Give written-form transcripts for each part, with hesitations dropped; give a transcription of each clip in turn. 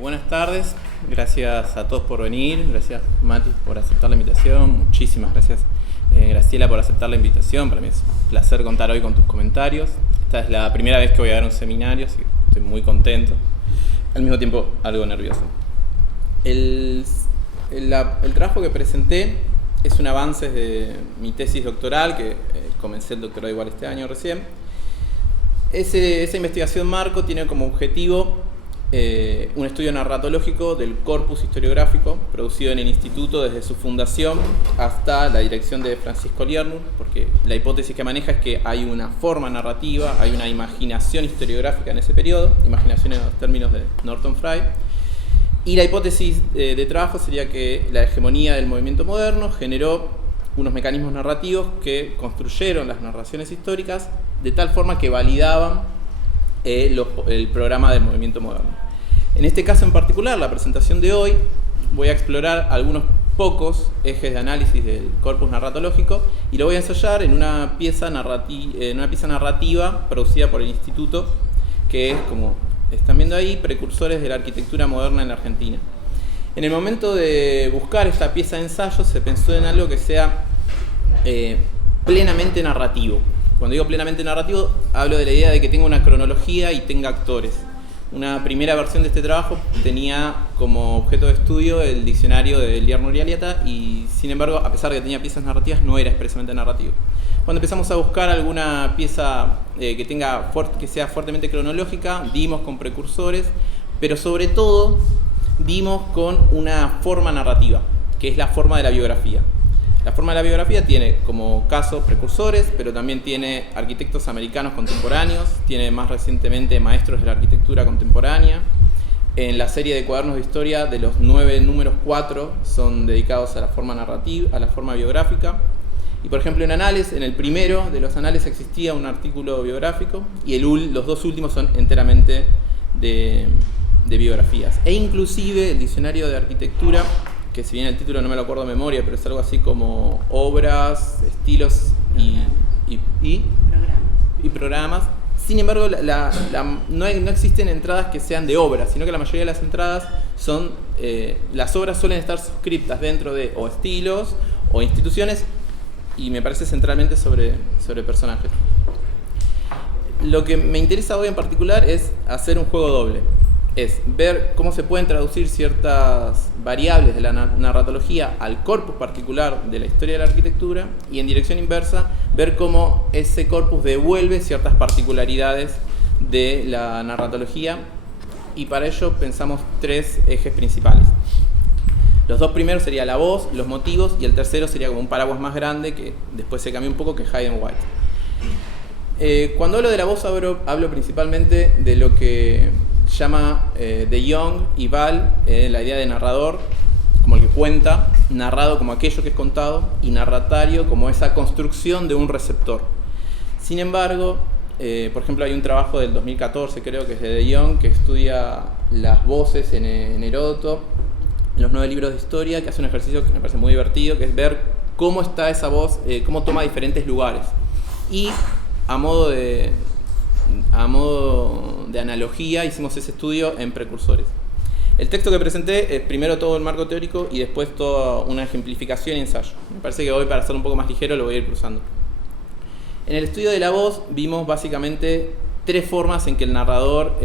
Buenas tardes, gracias a todos por venir, gracias Mati por aceptar la invitación, muchísimas gracias Graciela por aceptar la invitación, para mí es un placer contar hoy con tus comentarios. Esta es la primera vez que voy a dar un seminario, así que estoy muy contento, al mismo tiempo algo nervioso. El trabajo que presenté es un avance de mi tesis doctoral, que comencé el doctorado igual este año recién. Esa investigación marco tiene como objetivo un estudio narratológico del corpus historiográfico producido en el instituto desde su fundación hasta la dirección de Francisco Liermuth, porque la hipótesis que maneja es que hay una forma narrativa, hay una imaginación historiográfica en ese periodo, imaginación en los términos de Norton Fry, y la hipótesis de trabajo sería que la hegemonía del movimiento moderno generó unos mecanismos narrativos que construyeron las narraciones históricas de tal forma que validaban el programa del movimiento moderno. En este caso en particular, la presentación de hoy, voy a explorar algunos pocos ejes de análisis del corpus narratológico y lo voy a ensayar en una pieza narrativa producida por el instituto, que es, como están viendo ahí, Precursores de la arquitectura moderna en la Argentina. En el momento de buscar esta pieza de ensayo se pensó en algo que sea plenamente narrativo. Cuando digo plenamente narrativo, hablo de la idea de que tenga una cronología y tenga actores. Una primera versión de este trabajo tenía como objeto de estudio el diccionario de Liermuth y Aliata y, sin embargo, a pesar de que tenía piezas narrativas, no era expresamente narrativo. Cuando empezamos a buscar alguna pieza que sea fuertemente cronológica, dimos con precursores, pero sobre todo dimos con una forma narrativa, que es la forma de la biografía. La forma de la biografía tiene como caso precursores, pero también tiene arquitectos americanos contemporáneos, tiene más recientemente maestros de la arquitectura contemporánea. En la serie de cuadernos de historia, de los 9 números, 4 son dedicados a la forma narrativa, a la forma biográfica. Y por ejemplo en Anales, en el primero de los Anales existía un artículo biográfico y los dos últimos son enteramente de biografías. E inclusive el diccionario de arquitectura, que si bien el título no me lo acuerdo de memoria, pero es algo así como obras, estilos y programas. Sin embargo, no existen entradas que sean de obras, sino que la mayoría de las entradas son, las obras suelen estar suscriptas dentro de o estilos o instituciones, y me parece centralmente sobre personajes. Lo que me interesa hoy en particular es hacer un juego doble. Es ver cómo se pueden traducir ciertas variables de la narratología al corpus particular de la historia de la arquitectura y en dirección inversa, ver cómo ese corpus devuelve ciertas particularidades de la narratología, y para ello pensamos 3 ejes principales. Los 2 primeros serían la voz, los motivos, y el tercero sería como un paraguas más grande que después se cambió un poco, que es Hayden White. Cuando hablo de la voz hablo principalmente de lo que llama de Jong y Ball la idea de narrador como el que cuenta, narrado como aquello que es contado y narratario como esa construcción de un receptor. Sin embargo, por ejemplo hay un trabajo del 2014 creo que es de Jong, que estudia las voces en Heródoto, en los 9 libros de historia, que hace un ejercicio que me parece muy divertido, que es ver cómo está esa voz, cómo toma diferentes lugares. Y a modo de analogía hicimos ese estudio en Precursores. El texto que presenté es primero todo el marco teórico y después toda una ejemplificación y ensayo. Me parece que hoy, para hacerlo un poco más ligero, lo voy a ir cruzando. En el estudio de la voz vimos básicamente 3 formas en que el narrador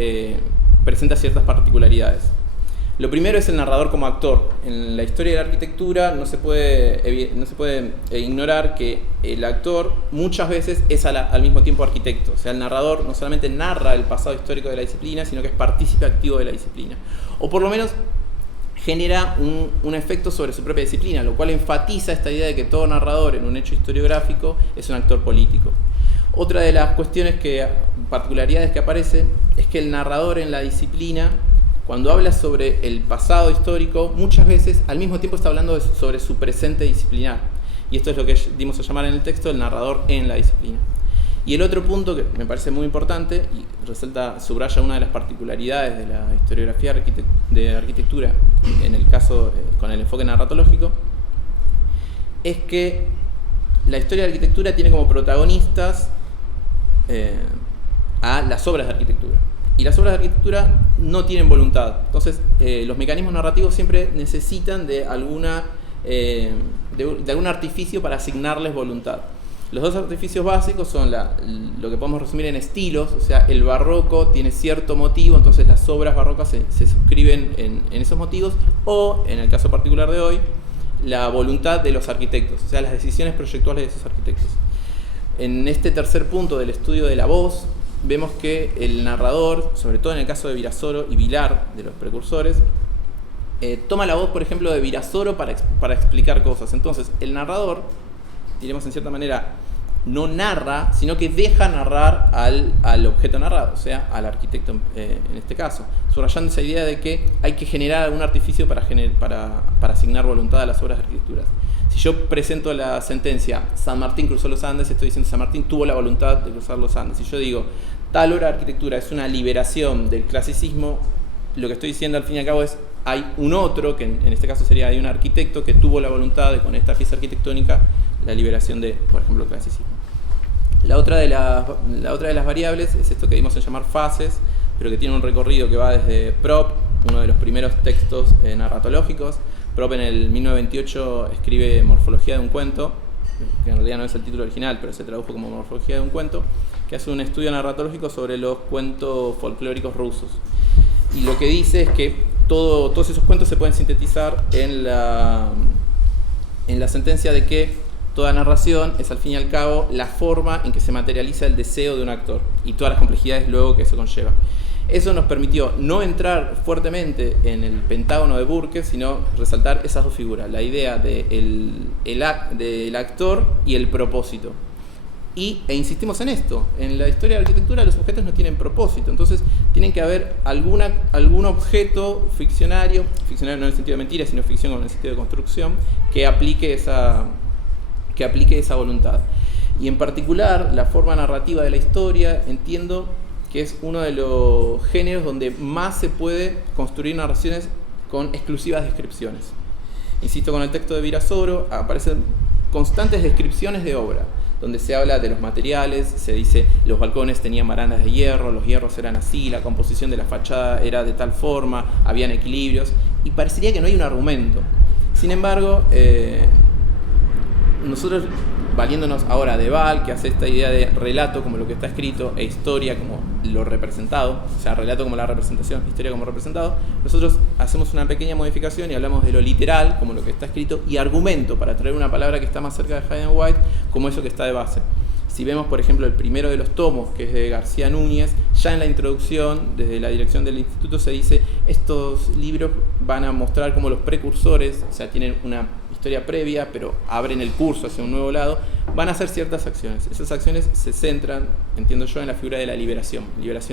presenta ciertas particularidades. Lo primero es el narrador como actor. En la historia de la arquitectura no se puede ignorar que el actor muchas veces es al mismo tiempo arquitecto. O sea, el narrador no solamente narra el pasado histórico de la disciplina, sino que es partícipe activo de la disciplina. O por lo menos genera un efecto sobre su propia disciplina, lo cual enfatiza esta idea de que todo narrador en un hecho historiográfico es un actor político. Otra de las particularidades que aparece es que el narrador en la disciplina, cuando habla sobre el pasado histórico, muchas veces al mismo tiempo está hablando sobre su presente disciplinar. Y esto es lo que dimos a llamar en el texto el narrador en la disciplina. Y el otro punto que me parece muy importante y subraya una de las particularidades de la historiografía de arquitectura, en el caso con el enfoque narratológico, es que la historia de la arquitectura tiene como protagonistas a las obras de arquitectura. y las obras de arquitectura no tienen voluntad. Entonces, los mecanismos narrativos siempre necesitan de algún artificio para asignarles voluntad. Los dos artificios básicos son lo que podemos resumir en estilos, o sea, el barroco tiene cierto motivo, entonces las obras barrocas se suscriben en esos motivos, o, en el caso particular de hoy, la voluntad de los arquitectos, o sea, las decisiones proyectuales de esos arquitectos. En este tercer punto del estudio de la voz, vemos que el narrador, sobre todo en el caso de Virasoro y Vilar, de los precursores, toma la voz, por ejemplo, de Virasoro para explicar cosas. Entonces, el narrador, diremos en cierta manera, no narra, sino que deja narrar al objeto narrado, o sea, al arquitecto en este caso, subrayando esa idea de que hay que generar algún artificio para asignar voluntad a las obras de arquitecturas. Si yo presento la sentencia San Martín cruzó los Andes, estoy diciendo San Martín tuvo la voluntad de cruzar los Andes. Si yo digo tal obra de arquitectura es una liberación del clasicismo, lo que estoy diciendo al fin y al cabo es hay un otro, que en este caso sería hay un arquitecto que tuvo la voluntad de con esta pieza arquitectónica la liberación de, por ejemplo, el clasicismo. La otra de las variables es esto que dimos en llamar fases, pero que tiene un recorrido que va desde Prop, uno de los primeros textos narratológicos. Prop en el 1928 escribe Morfología de un cuento, que en realidad no es el título original, pero se tradujo como Morfología de un cuento, que hace un estudio narratológico sobre los cuentos folclóricos rusos. Y lo que dice es que todos esos cuentos se pueden sintetizar en la sentencia de que toda narración es al fin y al cabo la forma en que se materializa el deseo de un actor y todas las complejidades luego que eso conlleva. Eso nos permitió no entrar fuertemente en el pentágono de Burke, sino resaltar esas dos figuras, la idea del actor y el propósito. E insistimos en esto, en la historia de la arquitectura los objetos no tienen propósito, entonces tienen que haber algún objeto ficcionario no en el sentido de mentira, sino ficción en el sentido de construcción, que aplique esa voluntad. Y en particular, la forma narrativa de la historia, entiendo que es uno de los géneros donde más se puede construir narraciones con exclusivas descripciones. Insisto, con el texto de Virasoro aparecen constantes descripciones de obra, donde se habla de los materiales, se dice los balcones tenían barandas de hierro, los hierros eran así, la composición de la fachada era de tal forma, habían equilibrios, y parecería que no hay un argumento. Sin embargo, nosotros, valiéndonos ahora de Val, que hace esta idea de relato como lo que está escrito e historia como lo representado, o sea, relato como la representación, historia como representado, nosotros hacemos una pequeña modificación y hablamos de lo literal como lo que está escrito y argumento para traer una palabra que está más cerca de Hayden White como eso que está de base. Si vemos, por ejemplo, el primero de los tomos, que es de García Núñez, ya en la introducción, desde la dirección del instituto, se dice estos libros van a mostrar como los precursores, o sea, tienen una historia previa, pero abren el curso hacia un nuevo lado, van a hacer ciertas acciones. Esas acciones se centran, entiendo yo, en la figura de la liberación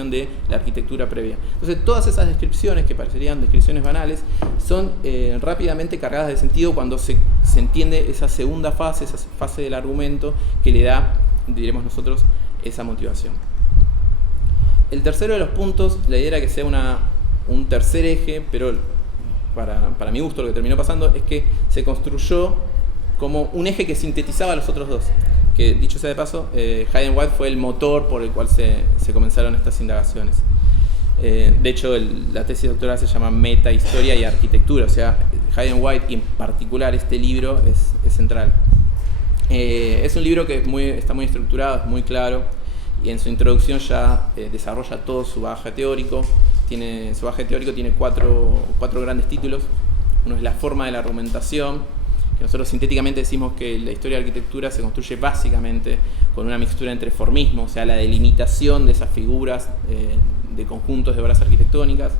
de la arquitectura previa. Entonces, todas esas descripciones, que parecerían descripciones banales, son rápidamente cargadas de sentido cuando se entiende esa segunda fase, esa fase del argumento que le da, diremos nosotros, esa motivación. El tercero de los puntos, la idea era que sea un tercer eje, pero para mi gusto lo que terminó pasando es que se construyó como un eje que sintetizaba a los otros dos, que dicho sea de paso, Hayden White fue el motor por el cual se comenzaron estas indagaciones. De hecho, la tesis doctoral se llama Meta, Historia y Arquitectura, o sea, Hayden White y en particular este libro es central. Es un libro que está muy estructurado, es muy claro, y en su introducción ya desarrolla todo su bagaje teórico. Su bagaje teórico tiene cuatro grandes títulos. Uno es la forma de la argumentación, que nosotros sintéticamente decimos que la historia de la arquitectura se construye básicamente con una mixtura entre formismo, o sea, la delimitación de esas figuras de conjuntos de obras arquitectónicas,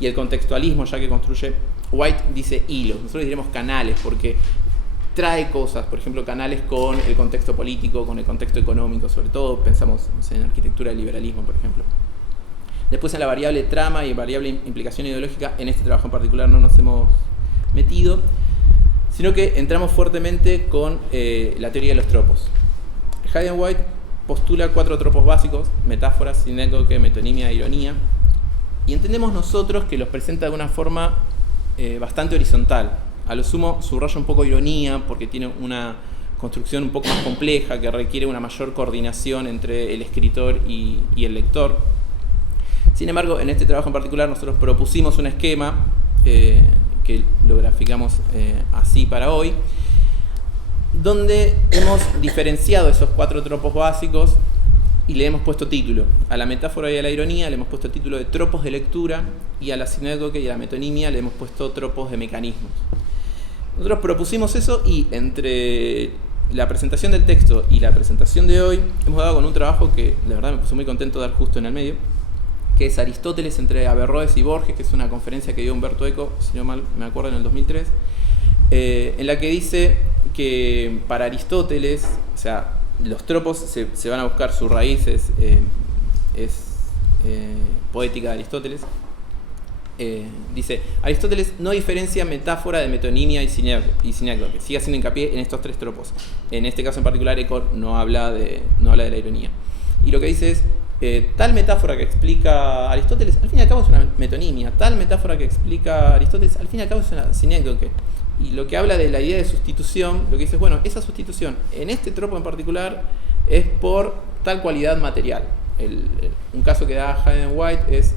y el contextualismo, ya que construye, White dice hilos, nosotros diremos canales, porque trae cosas, por ejemplo, canales con el contexto político, con el contexto económico, sobre todo pensamos en arquitectura del liberalismo, por ejemplo. Después en la variable trama y variable implicación ideológica, en este trabajo en particular no nos hemos metido, sino que entramos fuertemente con la teoría de los tropos. Hayden White postula 4 tropos básicos: metáfora, sinécdoque, metonimia e ironía, y entendemos nosotros que los presenta de una forma bastante horizontal. A lo sumo subraya un poco ironía porque tiene una construcción un poco más compleja que requiere una mayor coordinación entre el escritor y el lector. Sin embargo, en este trabajo en particular nosotros propusimos un esquema que lo graficamos así para hoy, donde hemos diferenciado esos 4 tropos básicos y le hemos puesto título. A la metáfora y a la ironía le hemos puesto título de tropos de lectura, y a la sinécdoque y a la metonimia le hemos puesto tropos de mecanismos. Nosotros propusimos eso, y entre la presentación del texto y la presentación de hoy hemos dado con un trabajo que la verdad me puso muy contento de dar justo en el medio, que es Aristóteles entre Averroes y Borges, que es una conferencia que dio Umberto Eco, si no mal me acuerdo, en el 2003, en la que dice que para Aristóteles, o sea, los tropos se van a buscar, su raíz es poética de Aristóteles. Dice, Aristóteles no diferencia metáfora de metonimia y sinécdoque, sigue haciendo hincapié en estos 3 tropos. En este caso en particular, Eco no habla de la ironía. Y lo que dice es, tal metáfora que explica Aristóteles, al fin y al cabo es una metonimia. Tal metáfora que explica Aristóteles, al fin y al cabo es una sinécdoque. Y lo que habla de la idea de sustitución, lo que dice es, bueno, esa sustitución en este tropo en particular es por tal cualidad material. Un caso que da Hayden White es,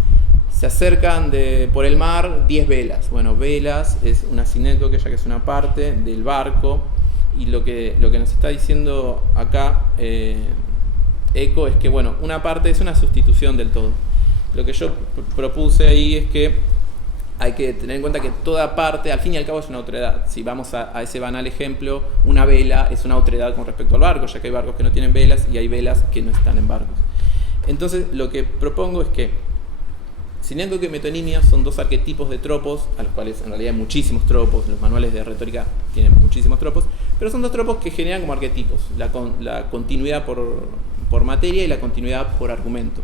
se acercan por el mar 10 velas. Bueno, velas es una sinécdoque, ya que es una parte del barco, y lo que nos está diciendo acá Eco es que, bueno, una parte es una sustitución del todo. Lo que yo propuse ahí es que hay que tener en cuenta que toda parte, al fin y al cabo, es una otredad. Si vamos a ese banal ejemplo, una vela es una otredad con respecto al barco, ya que hay barcos que no tienen velas y hay velas que no están en barcos. Entonces, lo que propongo es que sinécdoque y metonimia son 2 arquetipos de tropos, a los cuales en realidad hay muchísimos tropos, los manuales de retórica tienen muchísimos tropos, pero son 2 tropos que generan como arquetipos, la continuidad por materia y la continuidad por argumento.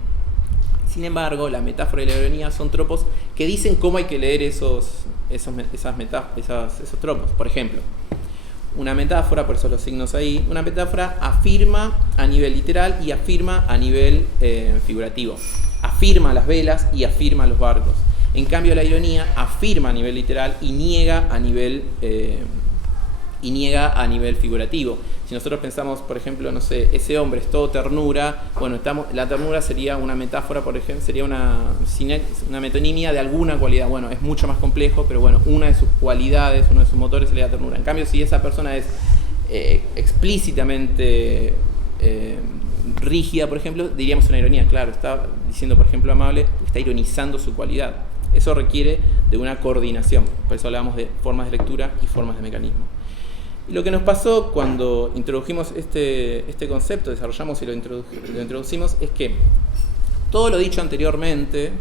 Sin embargo, la metáfora y la ironía son tropos que dicen cómo hay que leer esos tropos. Por ejemplo, una metáfora, por eso los signos ahí, una metáfora afirma a nivel literal y afirma a nivel figurativo. Afirma las velas y afirma los barcos. En cambio, la ironía afirma a nivel literal y niega a nivel figurativo. Si nosotros pensamos, por ejemplo, no sé, ese hombre es todo ternura, bueno, la ternura sería una metáfora, por ejemplo, sería una metonimia de alguna cualidad. Bueno, es mucho más complejo, pero bueno, una de sus cualidades, uno de sus motores sería la ternura. En cambio, si esa persona es explícitamente rígida, por ejemplo, diríamos una ironía. Claro, está diciendo, por ejemplo, amable, está ironizando su cualidad. Eso requiere de una coordinación. Por eso hablamos de formas de lectura y formas de mecanismo. Y lo que nos pasó cuando introdujimos este concepto, desarrollamos y lo introducimos, es que todo lo dicho anteriormente,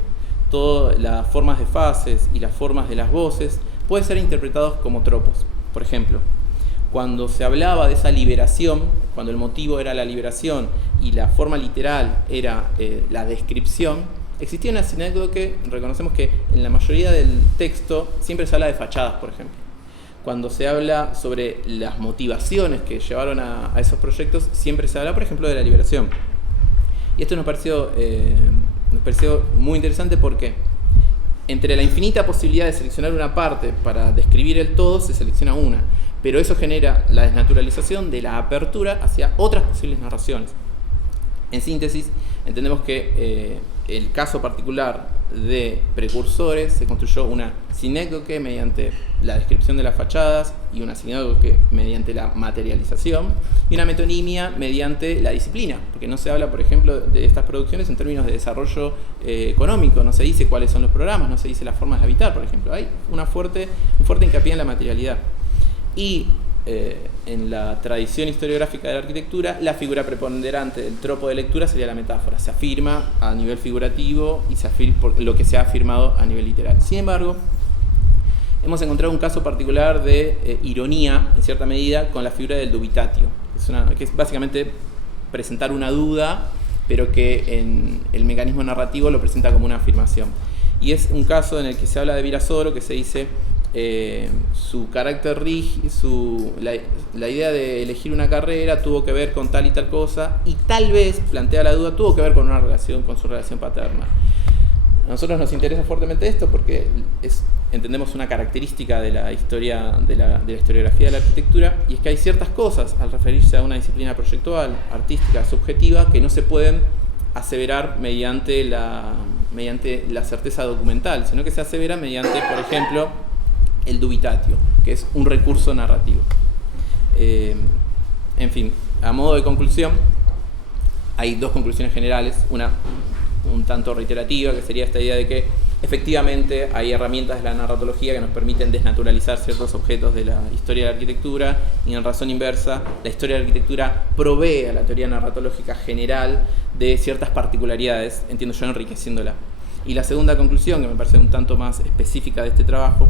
todas las formas de fases y las formas de las voces, pueden ser interpretados como tropos. Por ejemplo, cuando se hablaba de esa liberación, cuando el motivo era la liberación y la forma literal era la descripción, existía una sinécdoque. Reconocemos que en la mayoría del texto siempre se habla de fachadas, por ejemplo. Cuando se habla sobre las motivaciones que llevaron a esos proyectos, siempre se habla, por ejemplo, de la liberación. Y esto nos pareció muy interesante porque entre la infinita posibilidad de seleccionar una parte para describir el todo, se selecciona una. Pero eso genera la desnaturalización de la apertura hacia otras posibles narraciones. En síntesis, entendemos que el caso particular de precursores se construyó una sinécdoque mediante la descripción de las fachadas y una sinécdoque mediante la materialización y una metonimia mediante la disciplina, porque no se habla, por ejemplo, de estas producciones en términos de desarrollo económico, no se dice cuáles son los programas, no se dice las formas de habitar, por ejemplo. Hay un fuerte hincapié en la materialidad. Y en la tradición historiográfica de la arquitectura, la figura preponderante del tropo de lectura sería la metáfora. Se afirma a nivel figurativo y se afirma por lo que se ha afirmado a nivel literal. Sin embargo, hemos encontrado un caso particular de ironía, en cierta medida, con la figura del dubitatio, que es básicamente presentar una duda, pero que en el mecanismo narrativo lo presenta como una afirmación. Y es un caso en el que se habla de Virasoro, que se dice su carácter rígido, la idea de elegir una carrera tuvo que ver con tal y tal cosa, y tal vez, plantea la duda, tuvo que ver con su relación paterna. A nosotros nos interesa fuertemente esto porque entendemos una característica de la historia de la historiografía de la arquitectura, y es que hay ciertas cosas al referirse a una disciplina proyectual, artística, subjetiva, que no se pueden aseverar mediante mediante la certeza documental, sino que se asevera mediante, por ejemplo, el dubitatio, que es un recurso narrativo. En fin, a modo de conclusión, hay dos conclusiones generales, una un tanto reiterativa, que sería esta idea de que efectivamente hay herramientas de la narratología que nos permiten desnaturalizar ciertos objetos de la historia de la arquitectura, y en razón inversa, la historia de la arquitectura provee a la teoría narratológica general de ciertas particularidades, entiendo yo, enriqueciéndola. Y la segunda conclusión, que me parece un tanto más específica de este trabajo,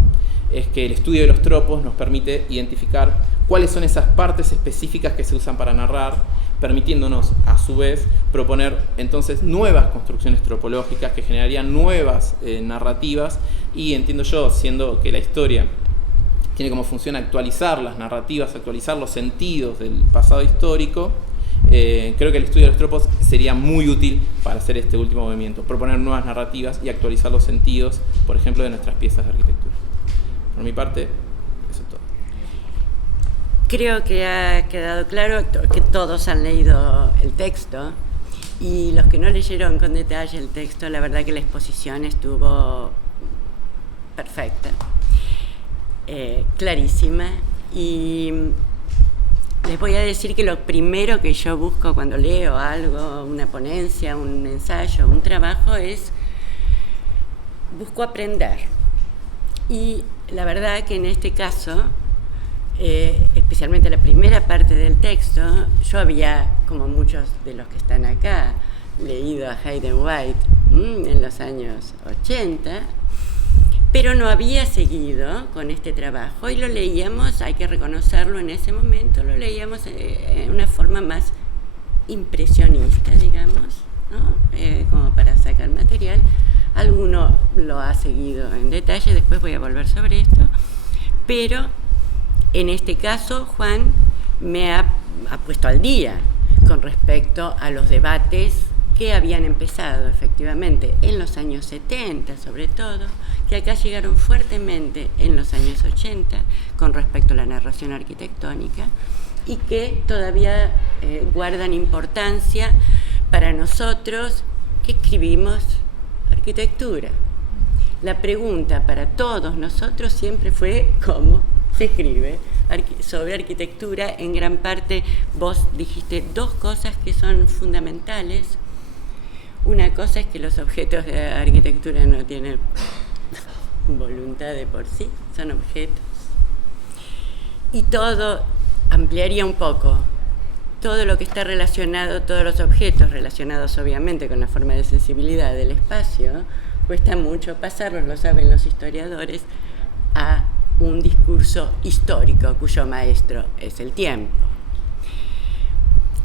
es que el estudio de los tropos nos permite identificar cuáles son esas partes específicas que se usan para narrar, permitiéndonos, a su vez, proponer entonces nuevas construcciones tropológicas que generarían nuevas narrativas, y entiendo yo, siendo que la historia tiene como función actualizar las narrativas, actualizar los sentidos del pasado histórico, creo que el estudio de los tropos sería muy útil para hacer este último movimiento, proponer nuevas narrativas y actualizar los sentidos, por ejemplo, de nuestras piezas de arquitectura. Por mi parte, eso es todo. Creo que ha quedado claro que todos han leído el texto, y los que no leyeron con detalle el texto, la verdad que la exposición estuvo perfecta, clarísima, y les voy a decir que lo primero que yo busco cuando leo algo, una ponencia, un ensayo, un trabajo, busco aprender. Y la verdad que en este caso, especialmente la primera parte del texto, yo había, como muchos de los que están acá, leído a Hayden White en los años 80, pero no había seguido con este trabajo, y lo leíamos, hay que reconocerlo, en ese momento lo leíamos en una forma más impresionista, digamos, ¿no? Como para sacar material. Alguno lo ha seguido en detalle, después voy a volver sobre esto, pero en este caso Juan me ha puesto al día con respecto a los debates que habían empezado efectivamente en los años 70, sobre todo, que acá llegaron fuertemente en los años 80 con respecto a la narración arquitectónica, y que todavía guardan importancia para nosotros que escribimos arquitectura. La pregunta para todos nosotros siempre fue cómo se escribe sobre arquitectura. En gran parte vos dijiste dos cosas que son fundamentales. Una cosa es que los objetos de arquitectura no tienen voluntad de por sí, son objetos. Y todo, ampliaría un poco, todo lo que está relacionado, todos los objetos relacionados obviamente con la forma de sensibilidad del espacio, cuesta mucho pasarlos, lo saben los historiadores, a un discurso histórico cuyo maestro es el tiempo.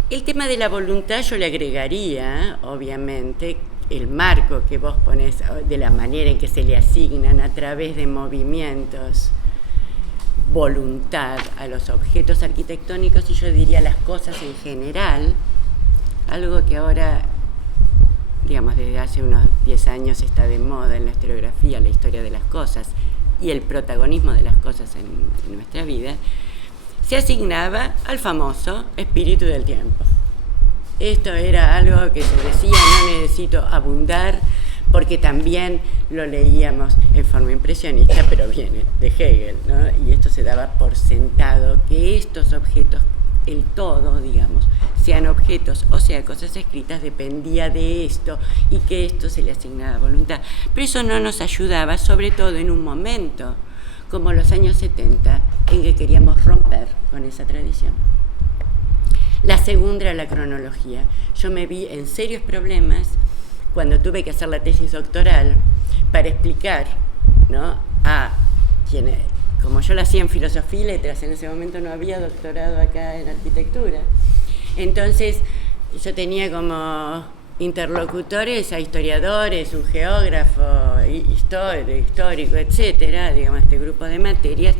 El tema de la voluntad yo le agregaría, obviamente, el marco que vos ponés de la manera en que se le asignan a través de movimientos voluntad a los objetos arquitectónicos, y yo diría las cosas en general, algo que ahora, digamos, desde hace unos 10 años está de moda en la historiografía, la historia de las cosas y el protagonismo de las cosas en nuestra vida, se asignaba al famoso espíritu del tiempo. Esto era algo que se decía, no necesito abundar, porque también lo leíamos en forma impresionista, pero viene de Hegel, ¿no? Y esto se daba por sentado, que estos objetos, el todo, digamos, sean objetos o sea cosas escritas, dependía de esto, y que esto se le asignaba voluntad. Pero eso no nos ayudaba, sobre todo en un momento como los años 70, en que queríamos romper con esa tradición. La segunda era la cronología. Yo me vi en serios problemas cuando tuve que hacer la tesis doctoral para explicar, ¿no?, a quienes, como yo la hacía en filosofía y letras, en ese momento no había doctorado acá en arquitectura. Entonces yo tenía como interlocutores a historiadores, un geógrafo, histórico, etcétera, digamos, este grupo de materias,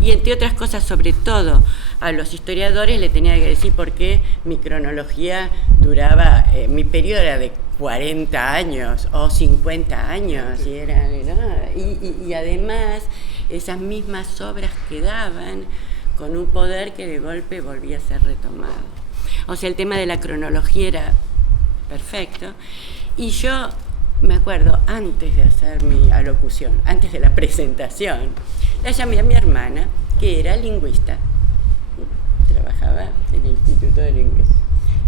y entre otras cosas, sobre todo a los historiadores le tenía que decir por qué mi cronología duraba, mi periodo era de 40 años o 50 años, y, era, ¿no? y además esas mismas obras quedaban con un poder que de golpe volvía a ser retomado. O sea, el tema de la cronología era perfecto, y yo me acuerdo, antes de hacer mi alocución, antes de la presentación, la llamé a mi hermana, que era lingüista. Trabajaba en el Instituto de Lingüística.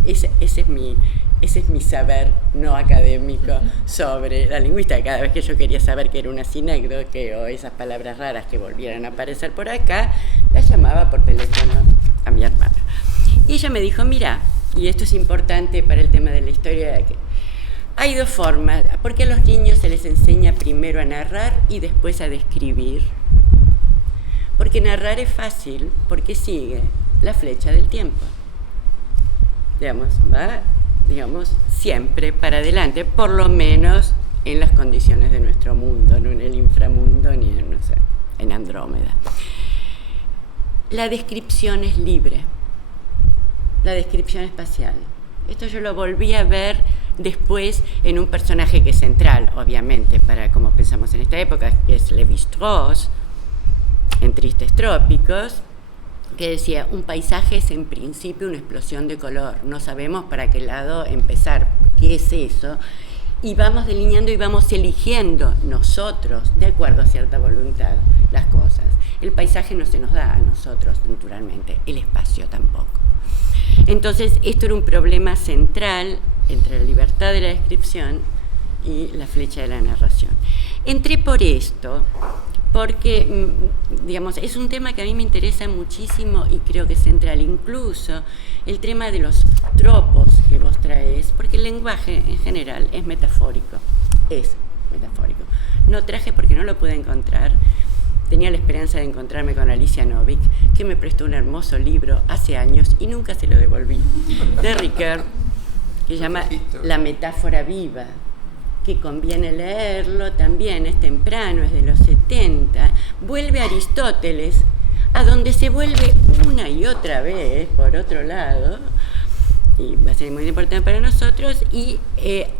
Ese es mi saber no académico sobre la lingüística. Cada vez que yo quería saber qué era una sinécdoque o esas palabras raras que volvieran a aparecer por acá, la llamaba por teléfono a mi hermana. Y ella me dijo, mira, y esto es importante para el tema de la historia, que hay dos formas, porque a los niños se les enseña primero a narrar y después a describir. Porque narrar es fácil, porque sigue la flecha del tiempo. Va, siempre para adelante, por lo menos en las condiciones de nuestro mundo, no en el inframundo ni en Andrómeda. La descripción es libre, la descripción espacial. Esto yo lo volví a ver después en un personaje que es central, obviamente, para como pensamos en esta época, que es Lévi-Strauss, en Tristes Trópicos, que decía, un paisaje es en principio una explosión de color, no sabemos para qué lado empezar, qué es eso, y vamos delineando y vamos eligiendo nosotros, de acuerdo a cierta voluntad, las cosas. El paisaje no se nos da a nosotros, naturalmente, el espacio tampoco. Entonces, esto era un problema central entre la libertad de la descripción y la flecha de la narración. Entré por esto, porque, es un tema que a mí me interesa muchísimo y creo que es central, incluso el tema de los tropos que vos traes, porque el lenguaje en general es metafórico. No traje porque no lo pude encontrar. Tenía la esperanza de encontrarme con Alicia Novik, que me prestó un hermoso libro hace años y nunca se lo devolví, de Ricoeur, que se llama La metáfora viva, que conviene leerlo, también es temprano, es de los 70, vuelve a Aristóteles, a donde se vuelve una y otra vez, por otro lado, y va a ser muy importante para nosotros, y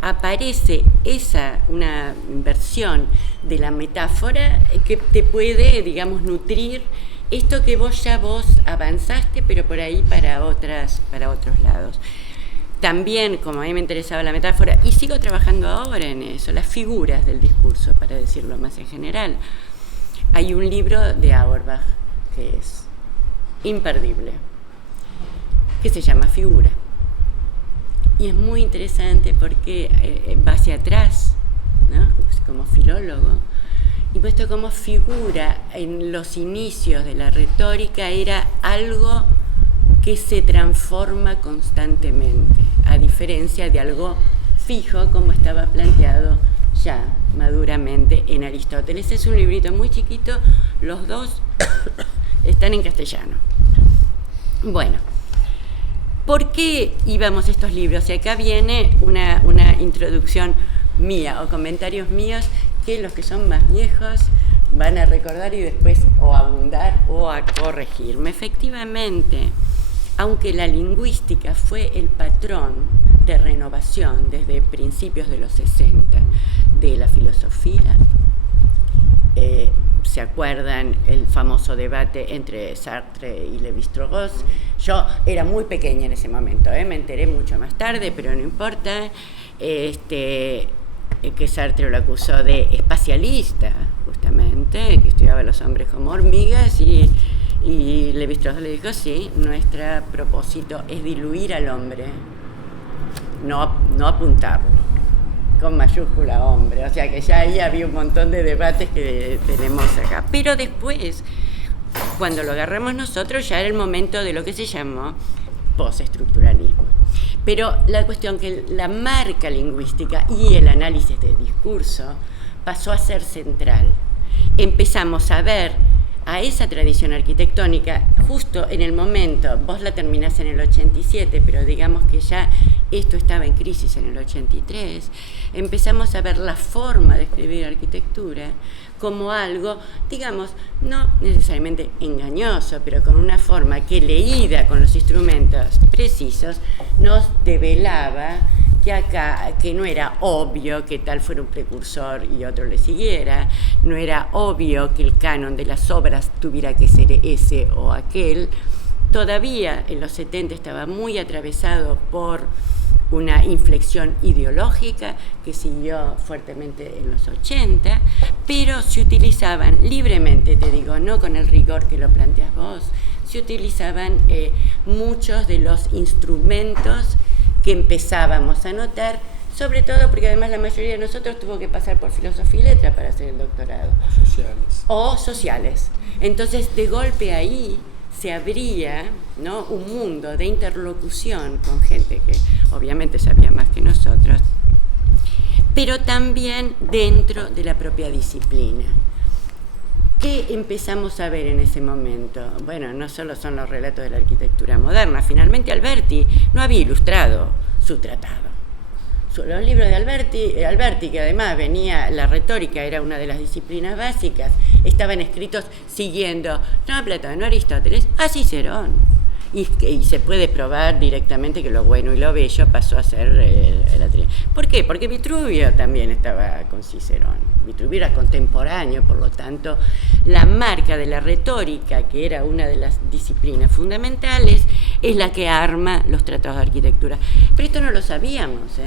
aparece una versión de la metáfora que te puede, nutrir esto que vos avanzaste, pero por ahí para otros lados. También, como a mí me interesaba la metáfora, y sigo trabajando ahora en eso, las figuras del discurso, para decirlo más en general. Hay un libro de Auerbach que es imperdible, que se llama Figura. Y es muy interesante porque va hacia atrás, ¿no? Como filólogo. Y puesto como figura en los inicios de la retórica era algo que se transforma constantemente, a diferencia de algo fijo como estaba planteado ya maduramente en Aristóteles. Es un librito muy chiquito, los dos están en castellano. Bueno, ¿por qué íbamos a estos libros? Y acá viene una introducción mía o comentarios míos que los que son más viejos van a recordar y después o a abundar o a corregirme. Efectivamente, aunque la lingüística fue el patrón de renovación desde principios de los 60 de la filosofía, ¿se acuerdan el famoso debate entre Sartre y Lévi-Strauss? Yo era muy pequeña en ese momento, me enteré mucho más tarde, pero no importa, que Sartre lo acusó de espacialista, justamente, que estudiaba a los hombres como hormigas, y Lévi-Strauss le dijo, sí, nuestro propósito es diluir al hombre, no apuntarlo, con mayúscula hombre. O sea que ya ahí había un montón de debates que tenemos acá. Pero después, cuando lo agarramos nosotros, ya era el momento de lo que se llamó postestructuralismo. Pero la cuestión que la marca lingüística y el análisis del discurso pasó a ser central. Empezamos a ver a esa tradición arquitectónica justo en el momento, vos la terminás en el 87, pero digamos que ya esto estaba en crisis en el 83, empezamos a ver la forma de escribir arquitectura como algo, digamos, no necesariamente engañoso, pero con una forma que leída con los instrumentos precisos nos develaba que no era obvio que tal fuera un precursor y otro le siguiera, no era obvio que el canon de las obras tuviera que ser ese o aquel. Todavía en los 70 estaba muy atravesado por una inflexión ideológica que siguió fuertemente en los 80, pero se utilizaban libremente, te digo, no con el rigor que lo planteas vos, se utilizaban muchos de los instrumentos que empezábamos a notar, sobre todo porque además la mayoría de nosotros tuvo que pasar por filosofía y letra para hacer el doctorado. O sociales. Entonces, de golpe ahí se abría, ¿no?, un mundo de interlocución con gente que obviamente sabía más que nosotros, pero también dentro de la propia disciplina. ¿Qué empezamos a ver en ese momento? Bueno, no solo son los relatos de la arquitectura moderna, finalmente Alberti no había ilustrado su tratado. Los libros de Alberti, que además venía, la retórica era una de las disciplinas básicas, estaban escritos siguiendo no a Platón, no a Aristóteles, a Cicerón. Y se puede probar directamente que lo bueno y lo bello pasó a ser la trilogía. ¿Por qué? Porque Vitruvio también estaba con Cicerón. Vitruvio era contemporáneo, por lo tanto, la marca de la retórica, que era una de las disciplinas fundamentales, es la que arma los tratados de arquitectura. Pero esto no lo sabíamos,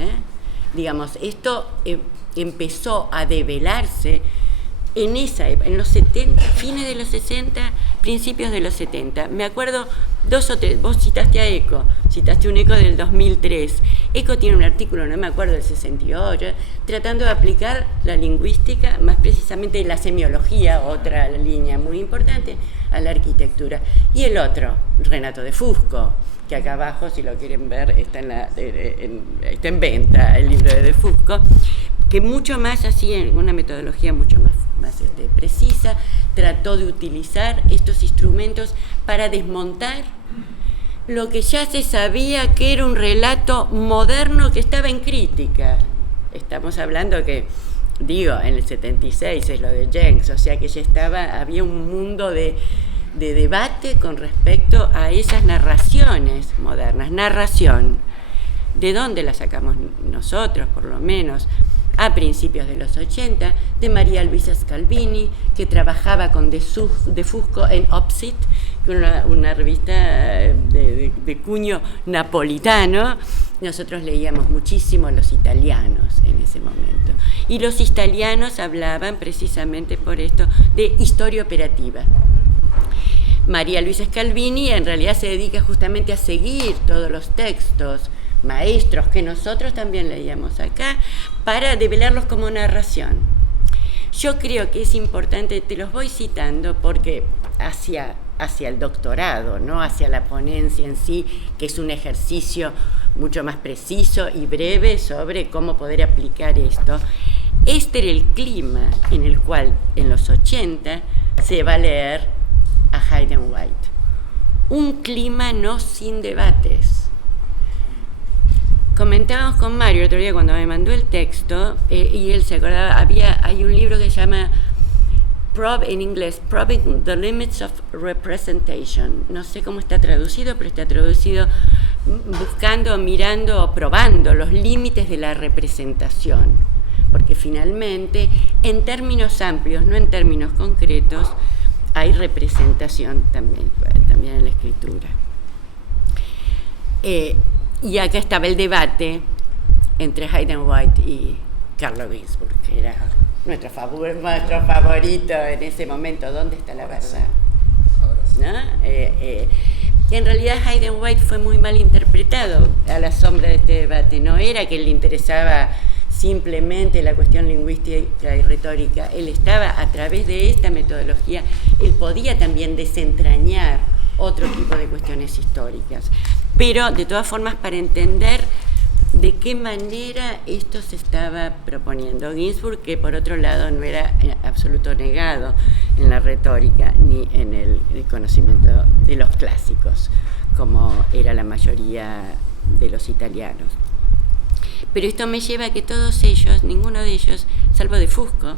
Digamos, esto empezó a develarse en esa época, en los 70, fines de los 60, principios de los 70. Me acuerdo 2 o 3, vos citaste a Eco, citaste un Eco del 2003. Eco tiene un artículo, no me acuerdo, del 68, tratando de aplicar la lingüística, más precisamente la semiología, otra línea muy importante, a la arquitectura. Y el otro, Renato de Fusco, que acá abajo, si lo quieren ver, está en venta el libro de Fusco, que mucho más así, en una metodología mucho más precisa, trató de utilizar estos instrumentos para desmontar lo que ya se sabía que era un relato moderno que estaba en crítica. Estamos hablando que, en el 76 es lo de Jenks, o sea que ya había un mundo de debate con respecto a esas narraciones modernas. Narración, ¿de dónde la sacamos nosotros, por lo menos? A principios de los 80, de María Luisa Scalvini, que trabajaba con De Fusco en Opsit, una revista de cuño napolitano. Nosotros leíamos muchísimo los italianos en ese momento. Y los italianos hablaban precisamente por esto de historia operativa. María Luisa Scalvini en realidad se dedica justamente a seguir todos los textos maestros que nosotros también leíamos acá, para develarlos como narración. Yo creo que es importante, te los voy citando porque hacia el doctorado, no hacia la ponencia en sí, que es un ejercicio mucho más preciso y breve sobre cómo poder aplicar esto. Este era el clima en el cual en los 80 se va a leer a Hayden White. Un clima no sin debates. Comentábamos con Mario el otro día cuando me mandó el texto, y él se acordaba, hay un libro que se llama en inglés, Probing the Limits of Representation. No sé cómo está traducido, pero está traducido buscando, mirando o probando los límites de la representación. Porque finalmente, en términos amplios, no en términos concretos, hay representación también en la escritura. Y acá estaba el debate entre Hayden White y Carlo Ginzburg, que era nuestro favorito en ese momento. ¿Dónde está la verdad? ¿No? En realidad Hayden White fue muy mal interpretado a la sombra de este debate. No era que le interesaba simplemente la cuestión lingüística y retórica. Él estaba, a través de esta metodología, él podía también desentrañar otro tipo de cuestiones históricas. Pero, de todas formas, para entender de qué manera esto se estaba proponiendo. Ginzburg, que por otro lado no era absoluto negado en la retórica ni en el conocimiento de los clásicos, como era la mayoría de los italianos. Pero esto me lleva a que todos ellos, ninguno de ellos, salvo de Fusco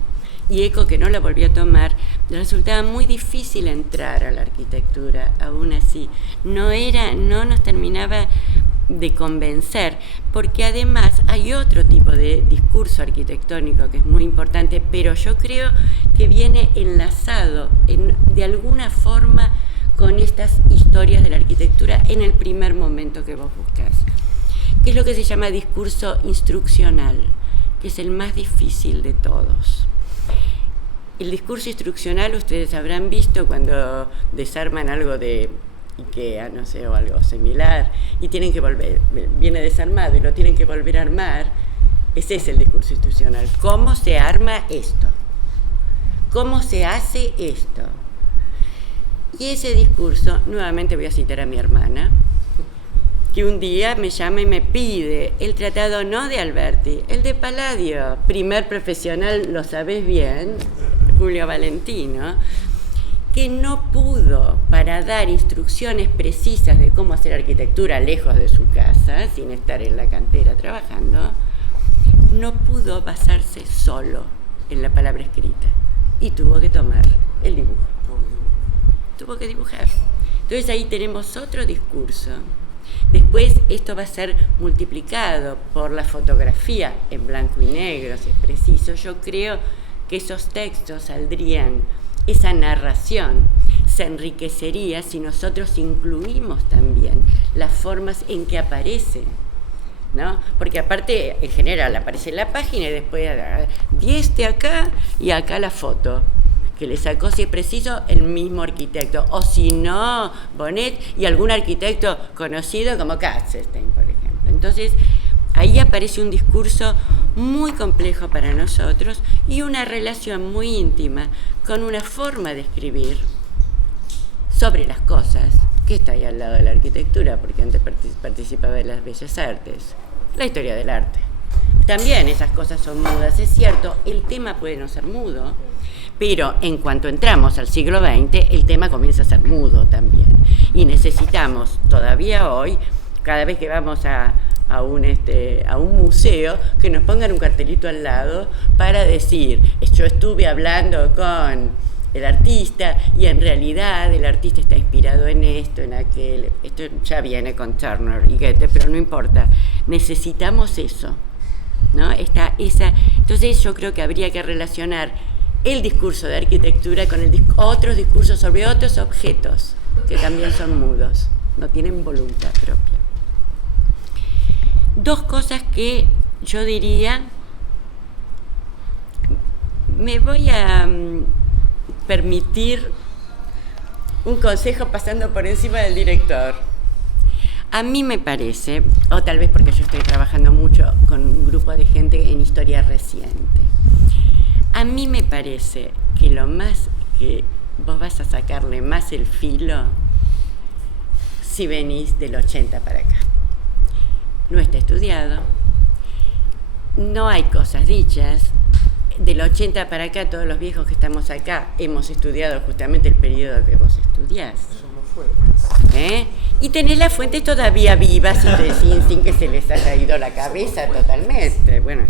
y Eco, que no la volvió a tomar, resultaba muy difícil entrar a la arquitectura. Aún así, no nos terminaba de convencer, porque además hay otro tipo de discurso arquitectónico que es muy importante, pero yo creo que viene enlazado de alguna forma con estas historias de la arquitectura en el primer momento que vos buscás, que es lo que se llama discurso instruccional, que es el más difícil de todos. El discurso instruccional ustedes habrán visto cuando desarman algo de IKEA, no sé, o algo similar, y tienen que volver, viene desarmado y lo tienen que volver a armar. Ese es el discurso instruccional. ¿Cómo se arma esto? ¿Cómo se hace esto? Y ese discurso, nuevamente voy a citar a mi hermana, que un día me llama y me pide el tratado no de Alberti, el de Palladio, primer profesional, lo sabés bien, Julio Valentino, que no pudo, para dar instrucciones precisas de cómo hacer arquitectura lejos de su casa, sin estar en la cantera trabajando, no pudo basarse solo en la palabra escrita y tuvo que tomar el dibujo. Tuvo que dibujar. Entonces ahí tenemos otro discurso. Después esto va a ser multiplicado por la fotografía en blanco y negro, si es preciso. Yo creo que esos textos saldrían, esa narración se enriquecería si nosotros incluimos también las formas en que aparece, ¿no? Porque aparte, en general, aparece en la página y después 10 de acá y acá la foto que le sacó, si es preciso, el mismo arquitecto, o si no, Bonet y algún arquitecto conocido como Katzenstein, por ejemplo. Entonces, ahí aparece un discurso muy complejo para nosotros y una relación muy íntima con una forma de escribir sobre las cosas que está ahí al lado de la arquitectura, porque antes participaba de las bellas artes, la historia del arte. También esas cosas son mudas, es cierto, el tema puede no ser mudo, pero en cuanto entramos al siglo XX, el tema comienza a ser mudo también. Y necesitamos, todavía hoy, cada vez que vamos a un museo, que nos pongan un cartelito al lado para decir, yo estuve hablando con el artista y en realidad el artista está inspirado en esto, en aquel. Esto ya viene con Turner y Goethe, pero no importa. Necesitamos eso, ¿no? Entonces yo creo que habría que relacionar el discurso de arquitectura con otros discursos sobre otros objetos que también son mudos, no tienen voluntad propia. Dos cosas que yo diría, me voy a permitir un consejo pasando por encima del director. A mí me parece, o tal vez porque yo estoy trabajando mucho con un grupo de gente en historia reciente, a mí me parece que lo más que vos vas a sacarle más el filo si venís del 80 para acá. No está estudiado, no hay cosas dichas. Del 80 para acá, todos los viejos que estamos acá hemos estudiado justamente el periodo que vos estudiás. Y tenés las fuentes todavía vivas sin que se les haya ido la cabeza totalmente. Bueno,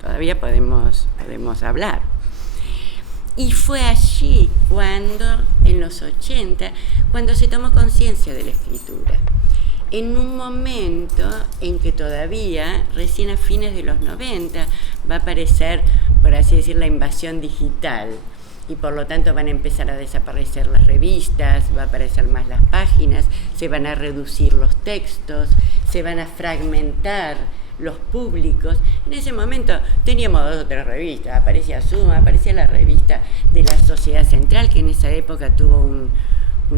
todavía podemos hablar. Y fue allí cuando, en los 80, cuando se tomó conciencia de la escritura. En un momento en que todavía, recién a fines de los 90, va a aparecer, por así decir, la invasión digital. Y por lo tanto van a empezar a desaparecer las revistas, va a aparecer más las páginas, se van a reducir los textos, se van a fragmentar los públicos. En ese momento teníamos 2 o 3 revistas, aparecía Suma, aparecía la revista de la Sociedad Central, que en esa época tuvo un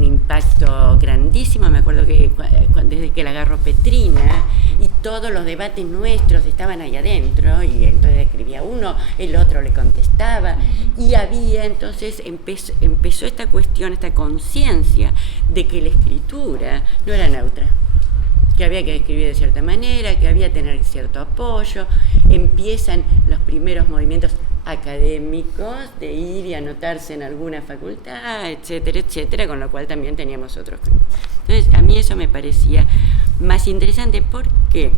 impacto grandísimo. Me acuerdo que desde que la agarró Petrina y todos los debates nuestros estaban ahí adentro, y entonces escribía uno, el otro le contestaba, y había entonces empezó esta cuestión, esta conciencia de que la escritura no era neutra, que había que escribir de cierta manera, que había que tener cierto apoyo. Empiezan los primeros movimientos académicos de ir y anotarse en alguna facultad, etcétera, etcétera, con lo cual también teníamos otros. Entonces, a mí eso me parecía más interesante. ¿Por qué?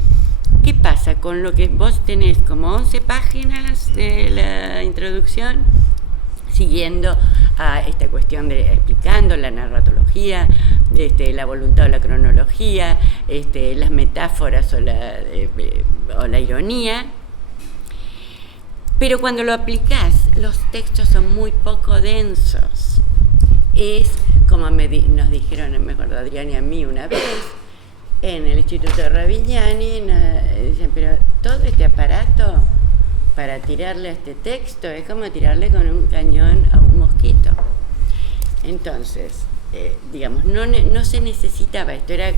¿Qué pasa con lo que vos tenés como 11 páginas de la introducción, siguiendo a esta cuestión de explicando la narratología, la voluntad o la cronología, las metáforas o la ironía? Pero cuando lo aplicás, los textos son muy poco densos. Es como nos dijeron, me acuerdo, Adrián y a mí una vez, en el Instituto Ravigliani dicen, pero todo este aparato para tirarle a este texto es como tirarle con un cañón a un mosquito. Entonces, digamos, no se necesitaba esto, era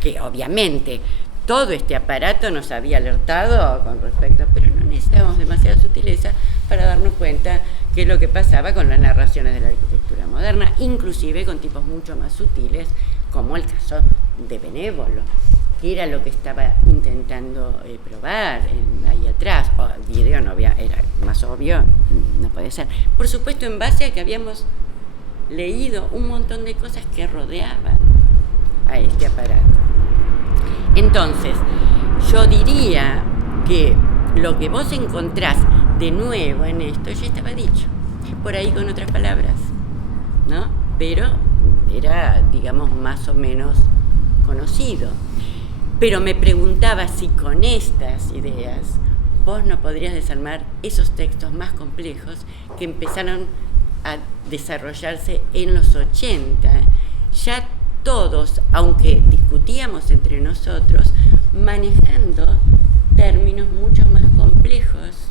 que obviamente todo este aparato nos había alertado con respecto, pero no necesitábamos demasiada sutileza para darnos cuenta qué es lo que pasaba con las narraciones de la arquitectura moderna, inclusive con tipos mucho más sutiles, como el caso de Benévolo, que era lo que estaba intentando probar ahí atrás. El video no había, era más obvio, no puede ser. Por supuesto, en base a que habíamos leído un montón de cosas que rodeaban a este aparato. Entonces, yo diría que lo que vos encontrás de nuevo en esto ya estaba dicho, por ahí con otras palabras, ¿no? Pero era, digamos, más o menos conocido. Pero me preguntaba si con estas ideas vos no podrías desarmar esos textos más complejos que empezaron a desarrollarse en los 80, ya todos, aunque discutíamos entre nosotros, manejando términos mucho más complejos,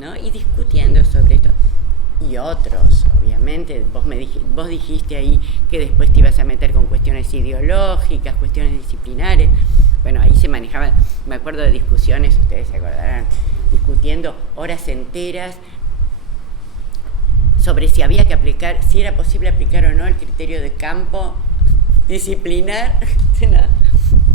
¿no? Y discutiendo sobre esto. Y otros, obviamente, vos dijiste ahí que después te ibas a meter con cuestiones ideológicas, cuestiones disciplinares. Bueno, ahí se manejaban, me acuerdo de discusiones, ustedes se acordarán, discutiendo horas enteras sobre si había que aplicar, si era posible aplicar o no el criterio de campo disciplinar, ¿no?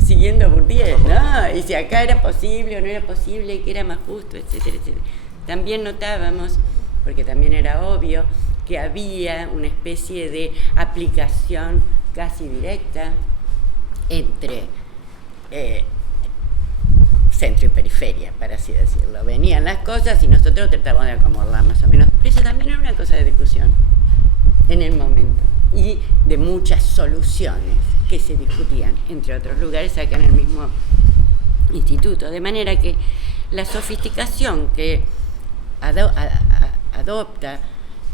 Siguiendo a Bourdieu, ¿no? Y si acá era posible o no era posible, que era más justo, etcétera, etcétera. También notábamos, porque también era obvio, que había una especie de aplicación casi directa entre centro y periferia, para así decirlo. Venían las cosas y nosotros tratábamos de acomodar más o menos. Pero eso también era una cosa de discusión en el momento y de muchas soluciones que se discutían, entre otros lugares, acá en el mismo instituto. De manera que la sofisticación que adopta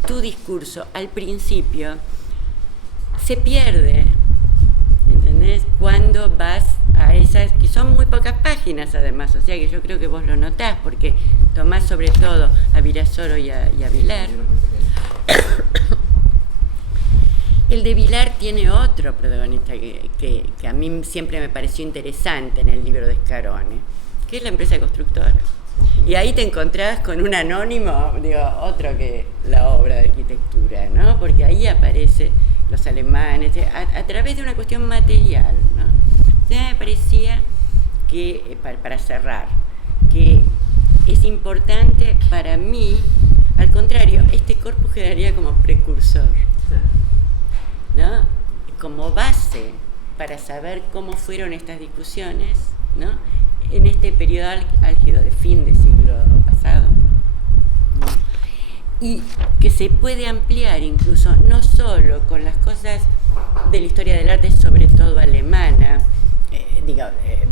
tu discurso al principio se pierde, ¿entendés? Cuando vas a esas, que son muy pocas páginas además, o sea que yo creo que vos lo notás, porque tomás sobre todo a Virasoro y a Vilar. El de Vilar tiene otro protagonista que a mí siempre me pareció interesante en el libro de Scarone, que es la empresa constructora. Y ahí te encontrás con un anónimo, digo, otro que la obra de arquitectura, ¿no? Porque ahí aparecen los alemanes, a través de una cuestión material, ¿no? Entonces me parecía que, para cerrar, que es importante para mí, al contrario, este corpus quedaría como precursor, ¿no? Como base para saber cómo fueron estas discusiones, ¿no? En este periodo álgido de fin de siglo pasado, ¿no? Y que se puede ampliar incluso no solo con las cosas de la historia del arte, sobre todo alemana.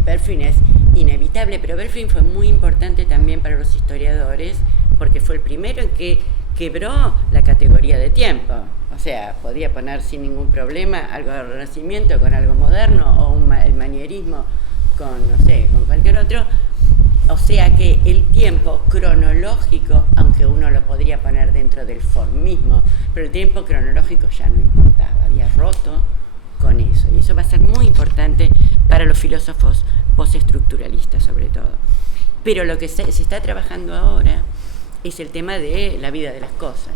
Bergfrind es inevitable, pero Bergfrind fue muy importante también para los historiadores porque fue el primero en que quebró la categoría de tiempo. O sea, podía poner sin ningún problema algo del Renacimiento con algo moderno o el manierismo con, no sé, con cualquier otro. O sea que el tiempo cronológico, aunque uno lo podría poner dentro del formismo, pero el tiempo cronológico ya no importaba, había roto con eso. Y eso va a ser muy importante para los filósofos postestructuralistas sobre todo. Pero lo que se está trabajando ahora es el tema de la vida de las cosas,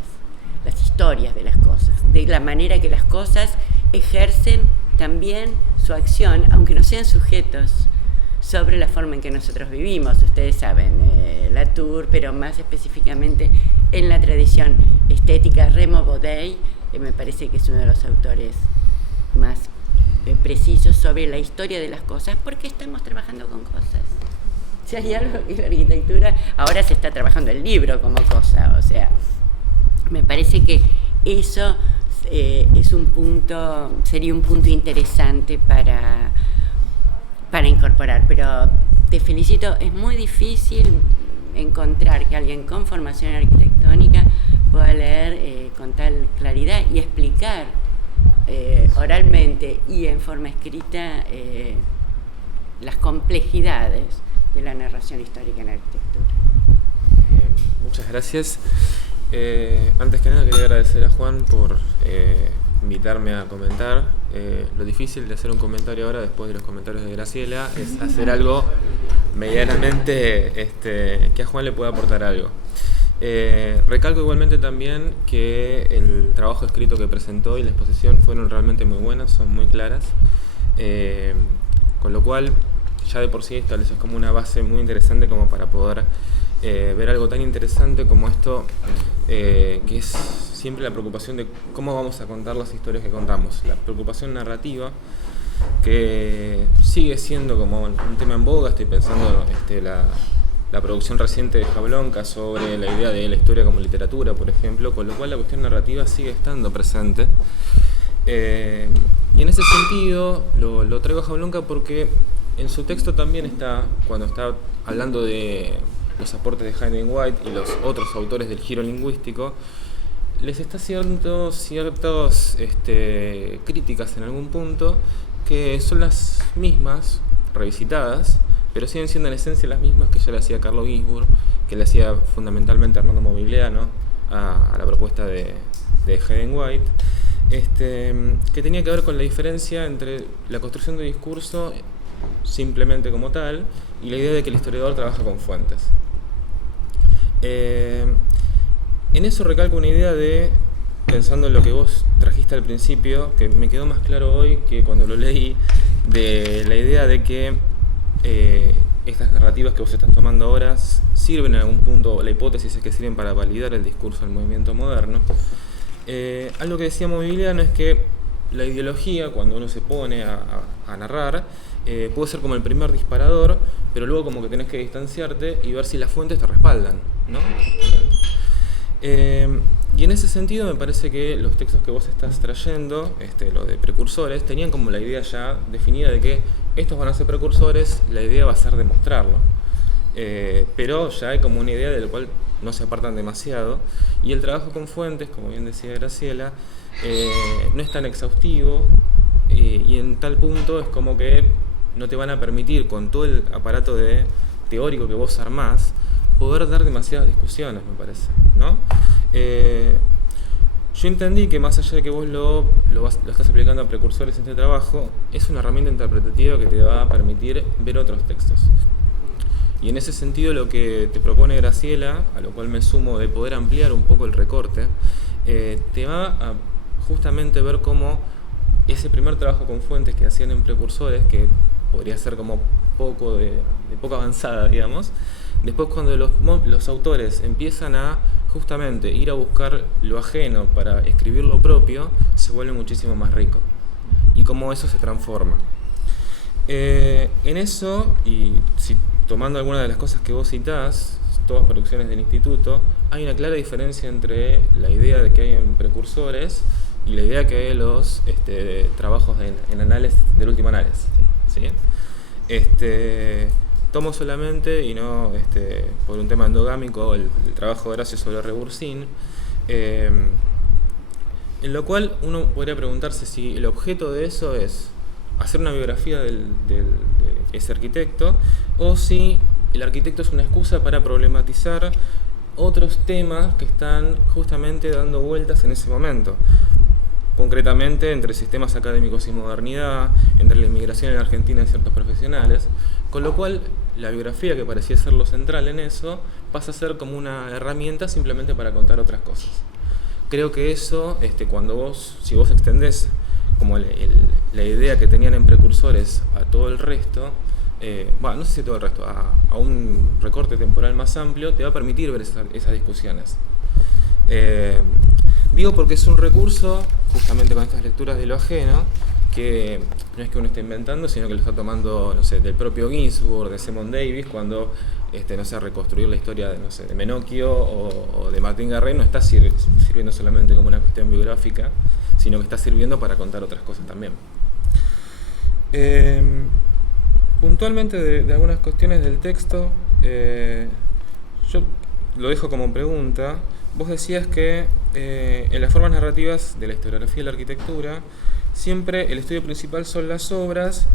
las historias de las cosas, de la manera que las cosas ejercen también su acción, aunque no sean sujetos, sobre la forma en que nosotros vivimos. Ustedes saben, Latour, pero más específicamente en la tradición estética, Remo Bodey, me parece que es uno de los autores más precisos sobre la historia de las cosas, porque estamos trabajando con cosas. Si hay algo que la arquitectura, ahora se está trabajando el libro como cosa, o sea, me parece que eso es un punto, sería un punto interesante para incorporar, pero te felicito, es muy difícil encontrar que alguien con formación arquitectónica pueda leer con tal claridad y explicar oralmente y en forma escrita las complejidades de la narración histórica en arquitectura. Muchas gracias. Antes que nada quería agradecer a Juan por invitarme a comentar. Lo difícil de hacer un comentario ahora, después de los comentarios de Graciela, es hacer algo medianamente que a Juan le pueda aportar algo. Recalco igualmente también que el trabajo escrito que presentó y la exposición fueron realmente muy buenas, son muy claras, con lo cual ya de por sí estableces como una base muy interesante como para poder ver algo tan interesante como esto, que es siempre la preocupación de cómo vamos a contar las historias que contamos, la preocupación narrativa, que sigue siendo como un tema en boga. Estoy pensando la producción reciente de Jablonka sobre la idea de la historia como literatura, por ejemplo, con lo cual la cuestión narrativa sigue estando presente. Y en ese sentido lo traigo a Jablonka porque en su texto también está, cuando está hablando de los aportes de Hayden White y los otros autores del giro lingüístico, les está haciendo ciertas críticas en algún punto que son las mismas, revisitadas, pero siguen siendo en esencia las mismas que ya le hacía Carlo Ginzburg, que le hacía fundamentalmente Hernando Movigliano a la propuesta de Hayden White, que tenía que ver con la diferencia entre la construcción de discurso simplemente como tal y la idea de que el historiador trabaja con fuentes. En eso recalco una idea pensando en lo que vos trajiste al principio, que me quedó más claro hoy que cuando lo leí, de la idea de que estas narrativas que vos estás tomando ahora sirven en algún punto, la hipótesis es que sirven para validar el discurso del movimiento moderno. Algo que decía Movigliano es que la ideología, cuando uno se pone a narrar, puede ser como el primer disparador, pero luego como que tenés que distanciarte y ver si las fuentes te respaldan, ¿no? Y en ese sentido me parece que los textos que vos estás trayendo, los de precursores, tenían como la idea ya definida de que estos van a ser precursores, la idea va a ser demostrarlo. Pero ya hay como una idea de la cual no se apartan demasiado, y el trabajo con fuentes, como bien decía Graciela, no es tan exhaustivo, y en tal punto es como que no te van a permitir, con todo el aparato teórico que vos armás, poder dar demasiadas discusiones, me parece, ¿no? Yo entendí que más allá de que vos lo estás aplicando a precursores en este trabajo, es una herramienta interpretativa que te va a permitir ver otros textos. Y en ese sentido lo que te propone Graciela, a lo cual me sumo de poder ampliar un poco el recorte, te va a justamente ver cómo ese primer trabajo con fuentes que hacían en precursores, que podría ser como poco de poca avanzada, digamos, después cuando los autores empiezan a justamente ir a buscar lo ajeno para escribir lo propio, se vuelve muchísimo más rico. Y cómo eso se transforma. En eso, y si tomando algunas de las cosas que vos citás, todas producciones del instituto, hay una clara diferencia entre la idea de que hay en precursores y la idea que hay en los trabajos en anales del último análisis, ¿sí? Tomo solamente, y no por un tema endogámico, el trabajo de Horacio sobre Rebursín, en lo cual uno podría preguntarse si el objeto de eso es hacer una biografía de ese arquitecto, o si el arquitecto es una excusa para problematizar otros temas que están justamente dando vueltas en ese momento. Concretamente entre sistemas académicos y modernidad, entre la inmigración en Argentina de ciertos profesionales, con lo cual la biografía, que parecía ser lo central en eso, pasa a ser como una herramienta simplemente para contar otras cosas. Creo que eso, si vos extendés como la idea que tenían en precursores a todo el resto, no sé si todo el resto, a un recorte temporal más amplio, te va a permitir ver esas discusiones. Digo porque es un recurso, justamente con estas lecturas de lo ajeno, que no es que uno esté inventando, sino que lo está tomando, no sé, del propio Ginzburg, de Simon Davis, cuando, reconstruir la historia de Menocchio o de Martín Garré no está sirviendo solamente como una cuestión biográfica, sino que está sirviendo para contar otras cosas también. Puntualmente de algunas cuestiones del texto, yo lo dejo como pregunta. Vos decías que en las formas narrativas de la historiografía de la arquitectura siempre el estudio principal son las obras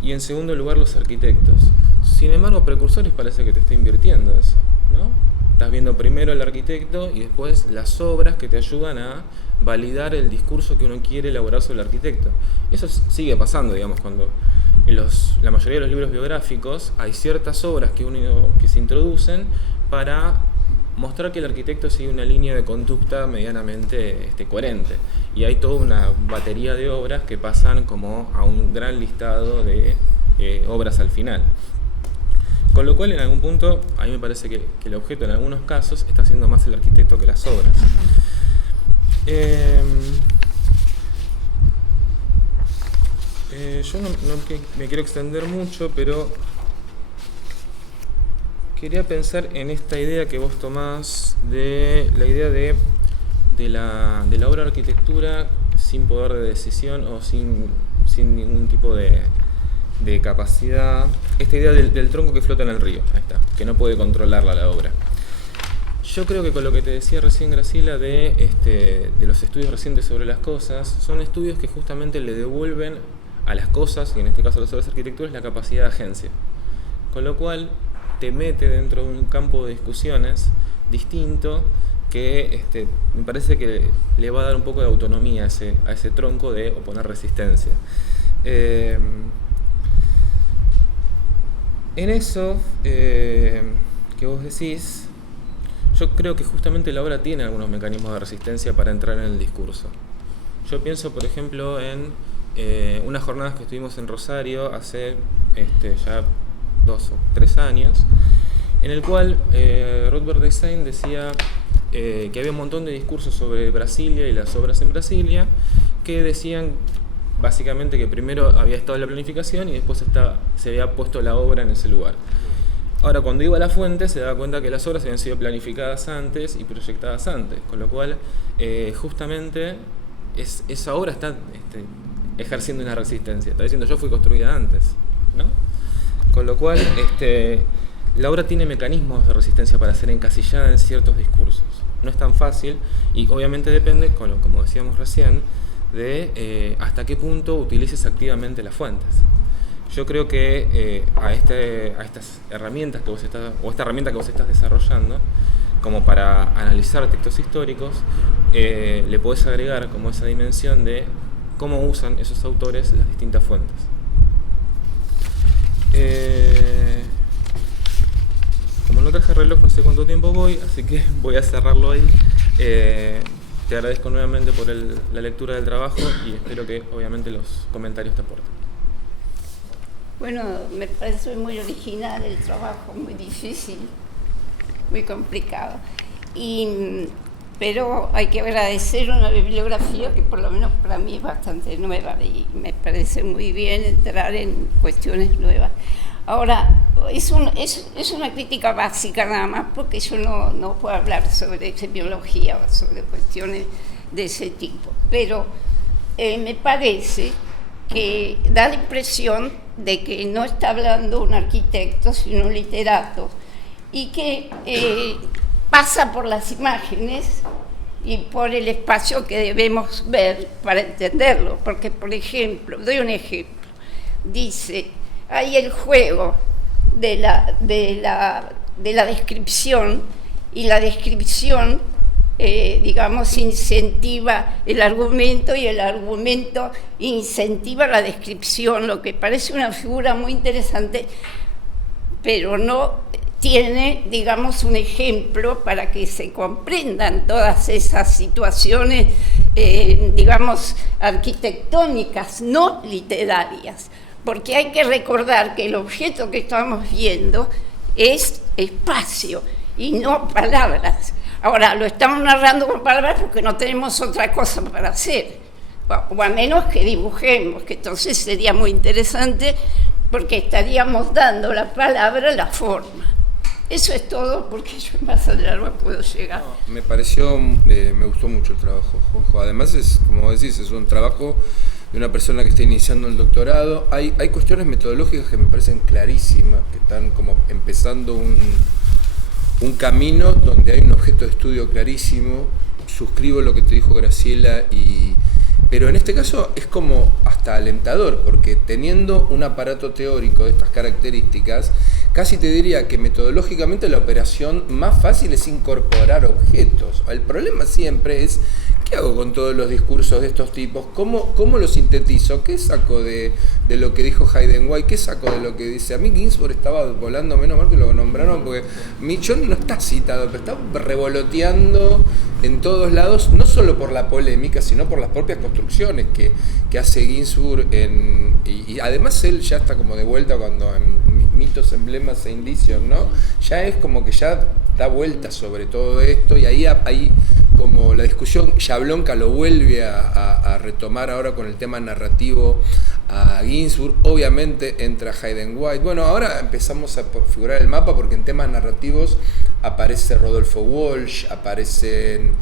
y en segundo lugar los arquitectos. Sin embargo, Precursores parece que te está invirtiendo eso, ¿no? Estás viendo primero el arquitecto y después las obras que te ayudan a validar el discurso que uno quiere elaborar sobre el arquitecto. Eso sigue pasando, digamos, cuando en la mayoría de los libros biográficos hay ciertas obras que se introducen para mostrar que el arquitecto sigue una línea de conducta medianamente coherente. Y hay toda una batería de obras que pasan como a un gran listado de obras al final. Con lo cual, en algún punto, a mí me parece que el objeto en algunos casos está siendo más el arquitecto que las obras. Yo no me quiero extender mucho, pero quería pensar en esta idea que vos tomás de la idea de la obra de arquitectura sin poder de decisión o sin ningún tipo de capacidad. Esta idea del tronco que flota en el río, ahí está, que no puede controlarla la obra. Yo creo que con lo que te decía recién, Graciela, de los estudios recientes sobre las cosas, son estudios que justamente le devuelven a las cosas, y en este caso a las obras arquitecturas, la capacidad de agencia. Con lo cual te mete dentro de un campo de discusiones distinto que me parece que le va a dar un poco de autonomía a ese tronco de oponer resistencia. En eso que vos decís, yo creo que justamente la obra tiene algunos mecanismos de resistencia para entrar en el discurso. Yo pienso, por ejemplo, en unas jornadas que estuvimos en Rosario hace ya 2 o 3 años, en el cual Ruth Bernstein decía que había un montón de discursos sobre Brasilia y las obras en Brasilia que decían básicamente que primero había estado la planificación y después se había puesto la obra en ese lugar. Ahora, cuando iba a la fuente se daba cuenta que las obras habían sido planificadas antes y proyectadas antes, con lo cual justamente esa obra está ejerciendo una resistencia, está diciendo yo fui construida antes, ¿no? Con lo cual la obra tiene mecanismos de resistencia para ser encasillada en ciertos discursos. No es tan fácil y obviamente depende, como decíamos recién, de hasta qué punto utilices activamente las fuentes. Yo creo que a estas herramientas que esta herramienta que vos estás desarrollando, como para analizar textos históricos, le podés agregar como esa dimensión de cómo usan esos autores las distintas fuentes. Como no traje reloj, no sé cuánto tiempo voy, así que voy a cerrarlo ahí. Te agradezco nuevamente por la lectura del trabajo y espero que obviamente los comentarios te aporten. Bueno, me parece muy original el trabajo, muy difícil, muy complicado. Pero hay que agradecer una bibliografía que por lo menos para mí es bastante nueva y me parece muy bien entrar en cuestiones nuevas. Ahora, es una crítica básica nada más porque yo no puedo hablar sobre semiología o sobre cuestiones de ese tipo, pero me parece que da la impresión de que no está hablando un arquitecto sino un literato y que pasa por las imágenes y por el espacio que debemos ver para entenderlo, porque por ejemplo, doy un ejemplo, dice, hay el juego de la descripción y la descripción digamos incentiva el argumento y el argumento incentiva la descripción, lo que parece una figura muy interesante, pero no tiene, digamos, un ejemplo para que se comprendan todas esas situaciones, digamos, arquitectónicas, no literarias, porque hay que recordar que el objeto que estamos viendo es espacio y no palabras. Ahora, lo estamos narrando con palabras porque no tenemos otra cosa para hacer, o a menos que dibujemos, que entonces sería muy interesante porque estaríamos dando la palabra la forma. Eso es todo, porque yo más allá no puedo llegar. Me gustó mucho el trabajo, Juanjo. Además, como decís, es un trabajo de una persona que está iniciando el doctorado. Hay cuestiones metodológicas que me parecen clarísimas, que están como empezando un camino donde hay un objeto de estudio clarísimo. Suscribo lo que te dijo Graciela y Pero en este caso es como hasta alentador, porque teniendo un aparato teórico de estas características, casi te diría que metodológicamente la operación más fácil es incorporar objetos. El problema siempre es, ¿qué hago con todos los discursos de estos tipos? ¿Cómo los sintetizo? ¿Qué saco de lo que dijo Hayden White? ¿Qué saco de lo que dice? A mí Ginsburg estaba volando, menos mal que lo nombraron, porque Michon no está citado, pero está revoloteando en todos lados, no solo por la polémica, sino por las propias construcciones que hace Ginsburg. Y además él ya está como de vuelta cuando en mitos, emblemas e indicios, ¿no? Ya es como que ya da vuelta sobre todo esto, y ahí como la discusión, Jablonka lo vuelve a retomar ahora con el tema narrativo a Ginsburg. Obviamente entra Hayden White. Bueno, ahora empezamos a figurar el mapa porque en temas narrativos aparece Rodolfo Walsh, aparecen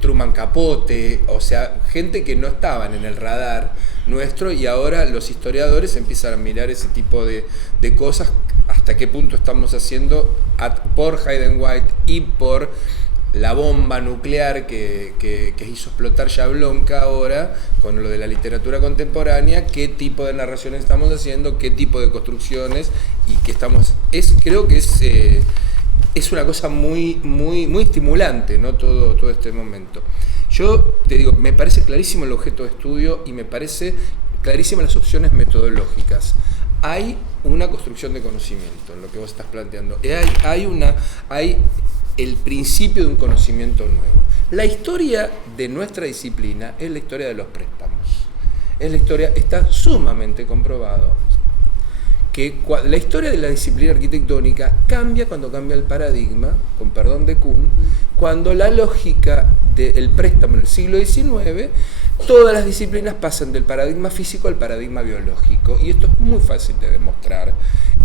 Truman Capote, o sea, gente que no estaban en el radar nuestro, y ahora los historiadores empiezan a mirar ese tipo de cosas, hasta qué punto estamos haciendo por Hayden White y por la bomba nuclear que hizo explotar Jablonka ahora con lo de la literatura contemporánea, qué tipo de narraciones estamos haciendo, qué tipo de construcciones, y que creo que es una cosa muy, muy, muy estimulante, ¿no? Todo este momento. Yo te digo, me parece clarísimo el objeto de estudio y me parece clarísimas las opciones metodológicas. Hay una construcción de conocimiento en lo que vos estás planteando. Hay el principio de un conocimiento nuevo. La historia de nuestra disciplina es la historia de los préstamos. Está sumamente comprobado que la historia de la disciplina arquitectónica cambia cuando cambia el paradigma, con perdón de Kuhn, cuando la lógica del préstamo en el siglo XIX, todas las disciplinas pasan del paradigma físico al paradigma biológico, y esto es muy fácil de demostrar,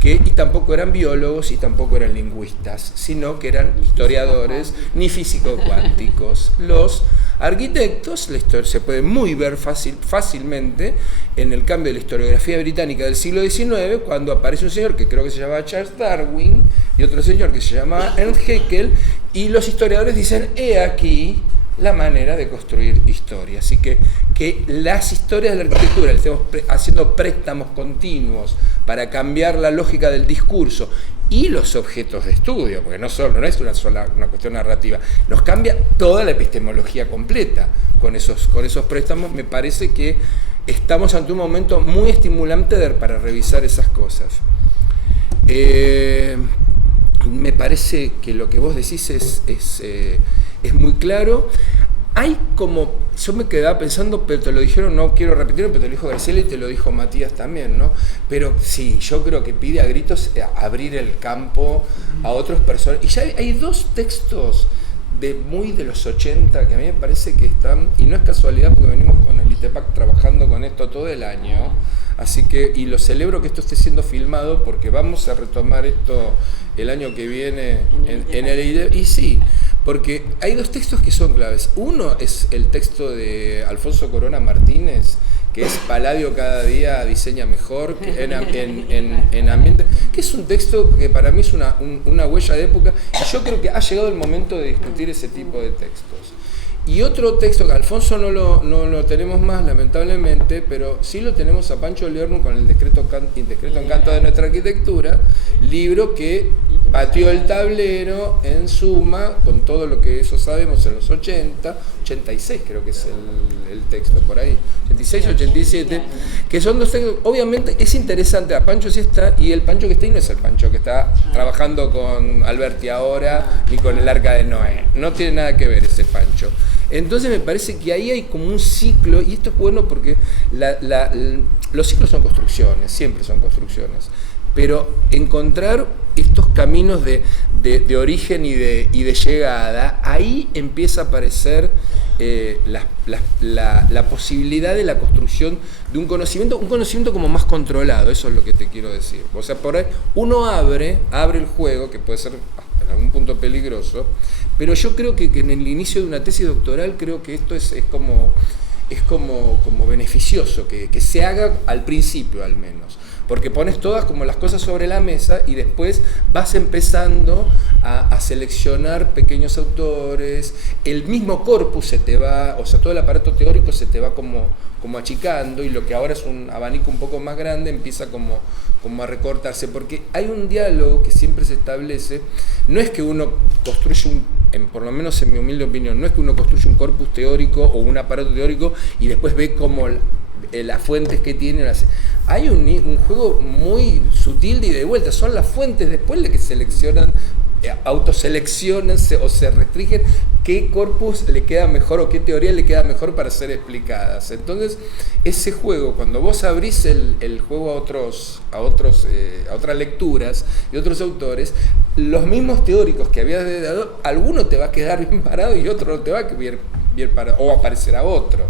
y tampoco eran biólogos y tampoco eran lingüistas, sino que eran historiadores ni físicos cuánticos. Los arquitectos, la historia se puede muy ver fácilmente en el cambio de la historiografía británica del siglo XIX, cuando aparece un señor que creo que se llamaba Charles Darwin y otro señor que se llamaba Ernst Haeckel, y los historiadores dicen, he aquí la manera de construir historia. Así que las historias de la arquitectura, estemos haciendo préstamos continuos para cambiar la lógica del discurso y los objetos de estudio, porque no es una cuestión narrativa, nos cambia toda la epistemología completa con esos préstamos. Me parece que estamos ante un momento muy estimulante para revisar esas cosas. Me parece que lo que vos decís es muy claro. Yo me quedaba pensando, pero te lo dijeron, no quiero repetirlo, pero te lo dijo Graciela y te lo dijo Matías también, ¿no? Pero sí, yo creo que pide a gritos abrir el campo a otros personas. Y ya hay dos textos muy de los 80 que a mí me parece que están, y no es casualidad porque venimos con el ITEPAC trabajando con esto todo el año, así que, y lo celebro que esto esté siendo filmado porque vamos a retomar esto el año que viene en el ITEPAC, y sí, porque hay dos textos que son claves. Uno es el texto de Alfonso Corona Martínez, que es Palladio cada día diseña mejor, que en ambiente, que es un texto que para mí es una huella de época, y yo creo que ha llegado el momento de discutir ese tipo de textos. Y otro texto que Alfonso no lo tenemos más, lamentablemente, pero sí lo tenemos a Pancho Lerner con el Indiscreto Encanto de nuestra arquitectura, libro que pateó el tablero en suma, con todo lo que eso sabemos en los 86 creo que es el texto por ahí, 86, 87, que son dos textos. Obviamente es interesante, a Pancho sí está, y el Pancho que está ahí no es el Pancho que está trabajando con Alberti ahora, ni con el Arca de Noé, no tiene nada que ver ese Pancho. Entonces me parece que ahí hay como un ciclo, y esto es bueno porque los ciclos son construcciones, siempre son construcciones, pero encontrar estos caminos de origen y de llegada, ahí empieza a aparecer la posibilidad de la construcción de un conocimiento como más controlado. Eso es lo que te quiero decir. O sea, por ahí uno abre el juego, que puede ser en algún punto peligroso, pero yo creo que en el inicio de una tesis doctoral creo que esto es como beneficioso, que se haga al principio al menos, porque pones todas como las cosas sobre la mesa y después vas empezando a seleccionar pequeños autores, el mismo corpus se te va, o sea, todo el aparato teórico se te va como achicando, y lo que ahora es un abanico un poco más grande empieza como a recortarse, porque hay un diálogo que siempre se establece. No es que uno construye por lo menos en mi humilde opinión, no es que uno construye un corpus teórico o un aparato teórico y después ve como las fuentes que tiene. Hay un juego muy sutil de ida y vuelta, son las fuentes después las que seleccionan, autoseleccionan o se restringen qué corpus le queda mejor o qué teoría le queda mejor para ser explicadas. Entonces, ese juego, cuando vos abrís el juego a otras lecturas de otros autores, los mismos teóricos que habías dado, alguno te va a quedar bien parado y otro no te va a quedar bien parado, o aparecerá otro.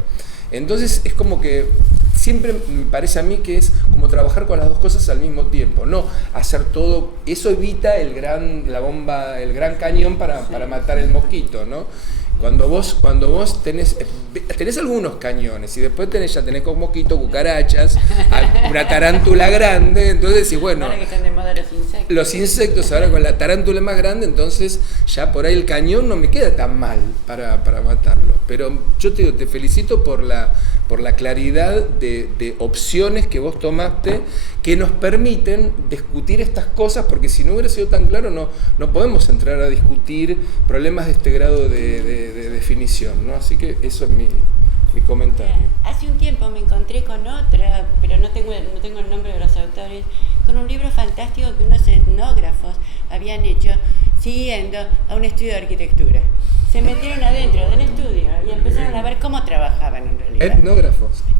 Entonces es como que siempre me parece a mí que es como trabajar con las dos cosas al mismo tiempo, no hacer todo. Eso evita el gran cañón para matar el mosquito, ¿no? Cuando vos tenés algunos cañones y después ya tenés con mosquitos, cucarachas, una tarántula grande, entonces decís, bueno, ahora que están de moda los insectos ahora con la tarántula más grande, entonces ya por ahí el cañón no me queda tan mal para matarlo. Pero yo te felicito por la claridad de opciones que vos tomaste, que nos permiten discutir estas cosas, porque si no hubiera sido tan claro no podemos entrar a discutir problemas de este grado de definición, ¿no? Así que eso es mi comentario. Hace un tiempo me encontré con otra, pero no tengo el nombre de los autores, con un libro fantástico que unos etnógrafos habían hecho siguiendo a un estudio de arquitectura. Se metieron adentro del estudio y empezaron a ver cómo trabajaban en realidad.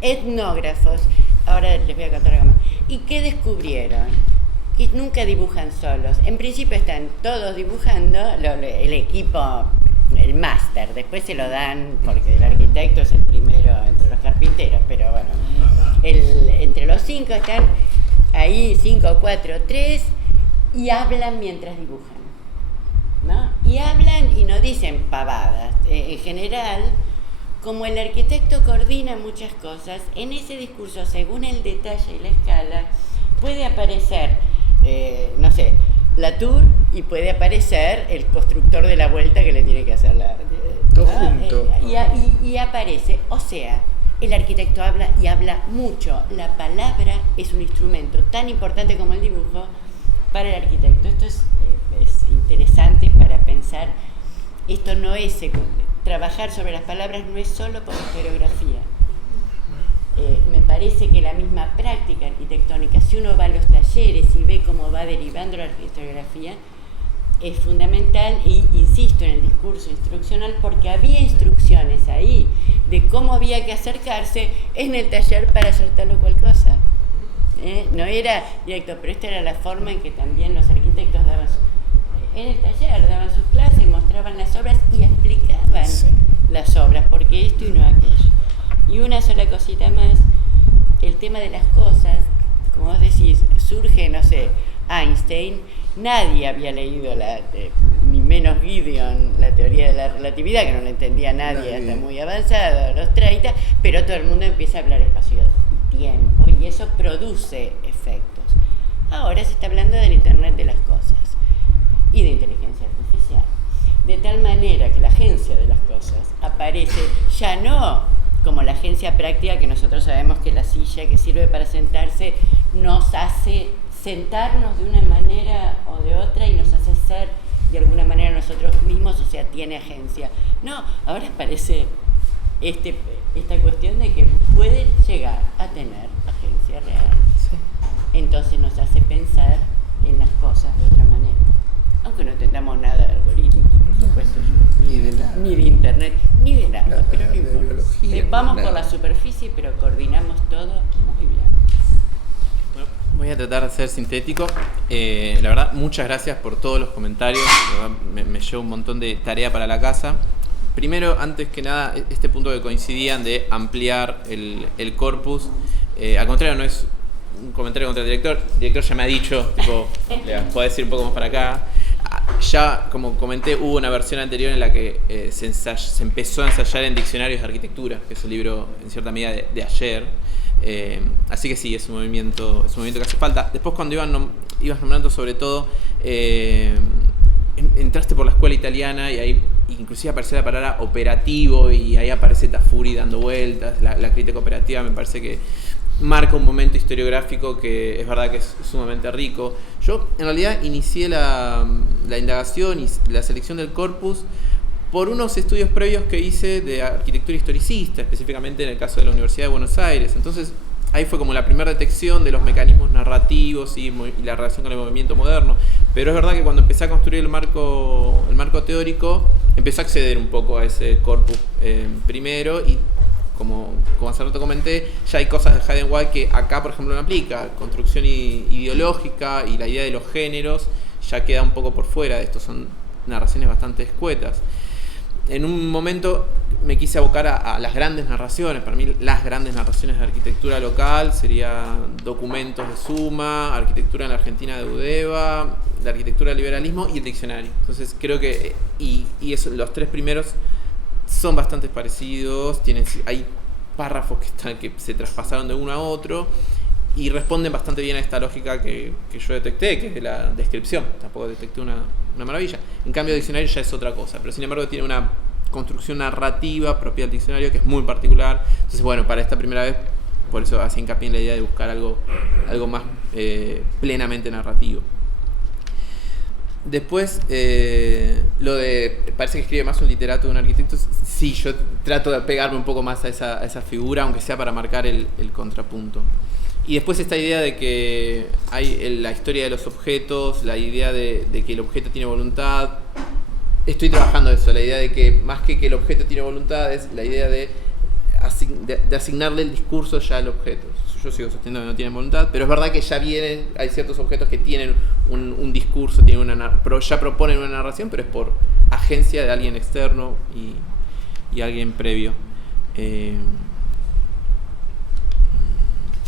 Etnógrafos. Ahora les voy a contar algo más. ¿Y qué descubrieron? Que nunca dibujan solos. En principio están todos dibujando, el equipo, el máster, después se lo dan, porque el arquitecto es el primero entre los carpinteros, pero bueno, entre los 5 están ahí, 5, 4, 3, y hablan mientras dibujan, ¿no? Y hablan y no dicen pavadas. En general, como el arquitecto coordina muchas cosas, en ese discurso, según el detalle y la escala, puede aparecer, no sé, la tour, y puede aparecer el constructor de la vuelta que le tiene que hacer todo junto. Y aparece, o sea, el arquitecto habla y habla mucho. La palabra es un instrumento tan importante como el dibujo para el arquitecto. Esto es interesante para pensar. Esto no es trabajar sobre las palabras, no es solo por historiografía. Me parece que la misma práctica arquitectónica, si uno va a los talleres y ve cómo va derivando la historiografía, es fundamental, y insisto en el discurso instruccional, porque había instrucciones ahí de cómo había que acercarse en el taller para hacer tal o cual cosa. No era directo, pero esta era la forma en que también los arquitectos en el taller daban sus clases, mostraban las obras y explicaban las obras, porque esto y no aquello. Y una sola cosita más, el tema de las cosas, como vos decís, surge, no sé, Einstein, nadie había leído, ni menos Gideon, la teoría de la relatividad, que no la entendía nadie hasta muy avanzado, los 30, pero todo el mundo empieza a hablar espacio y tiempo, y eso produce efectos. Ahora se está hablando del Internet de las cosas y de inteligencia artificial, de tal manera que la agencia de las cosas aparece ya no como la agencia práctica, que nosotros sabemos que la silla que sirve para sentarse nos hace sentarnos de una manera o de otra y nos hace ser de alguna manera nosotros mismos, o sea, tiene agencia. No, ahora aparece esta cuestión de que pueden llegar a tener agencia real. Sí. Entonces nos hace pensar en las cosas de otra manera. Aunque no entendamos nada de algoritmos, por supuesto. Ni de nada. Ni de internet, ni de nada, pero no importa. Vamos nada. Por la superficie, pero coordinamos todo muy bien. Bueno, voy a tratar de ser sintético. La verdad, muchas gracias por todos los comentarios. La verdad, me llevo un montón de tarea para la casa. Primero, antes que nada, este punto que coincidían de ampliar el corpus. Al contrario, no es un comentario contra el director. El director ya me ha dicho, tipo, le puedo decir un poco más para acá. ya, como comenté, hubo una versión anterior en la que se empezó a ensayar en diccionarios de arquitectura, que es el libro en cierta medida de ayer. Así que sí, es un movimiento que hace falta. Después, cuando ibas nombrando sobre todo, entraste por la escuela italiana y ahí inclusive apareció la palabra operativo y ahí aparece Tafuri dando vueltas. La crítica operativa me parece que marca un momento historiográfico que es verdad que es sumamente rico. Yo en realidad inicié la indagación y la selección del corpus por unos estudios previos que hice de arquitectura historicista, específicamente en el caso de la Universidad de Buenos Aires. Entonces ahí fue como la primera detección de los mecanismos narrativos y la relación con el movimiento moderno. Pero es verdad que cuando empecé a construir el marco teórico, empecé a acceder un poco a ese corpus primero y como hace rato comenté, ya hay cosas de Hayden White que acá, por ejemplo, no aplica. Construcción ideológica y la idea de los géneros ya queda un poco por fuera de esto, son narraciones bastante escuetas. En un momento me quise abocar a las grandes narraciones. Para mí las grandes narraciones de arquitectura local serían documentos de Suma, arquitectura en la Argentina de Udeva, la arquitectura del liberalismo y el diccionario. Entonces creo que los tres primeros son bastante parecidos, hay párrafos que se traspasaron de uno a otro y responden bastante bien a esta lógica que yo detecté, que es de la descripción. Tampoco detecté una maravilla. En cambio, el diccionario ya es otra cosa, pero sin embargo tiene una construcción narrativa propia del diccionario que es muy particular. Entonces, bueno, para esta primera vez, por eso hacía hincapié en la idea de buscar algo más plenamente narrativo. Después, parece que escribe más un literato que un arquitecto. Sí, yo trato de pegarme un poco más a esa figura, aunque sea para marcar el contrapunto. Y después esta idea de que hay la historia de los objetos, la idea de que el objeto tiene voluntad. Estoy trabajando eso, la idea de que más que el objeto tiene voluntad es la idea de asignarle el discurso ya al objeto. Yo sigo sosteniendo que no tienen voluntad, pero es verdad que ya hay ciertos objetos que tienen un discurso, ya proponen una narración, pero es por agencia de alguien externo y alguien previo.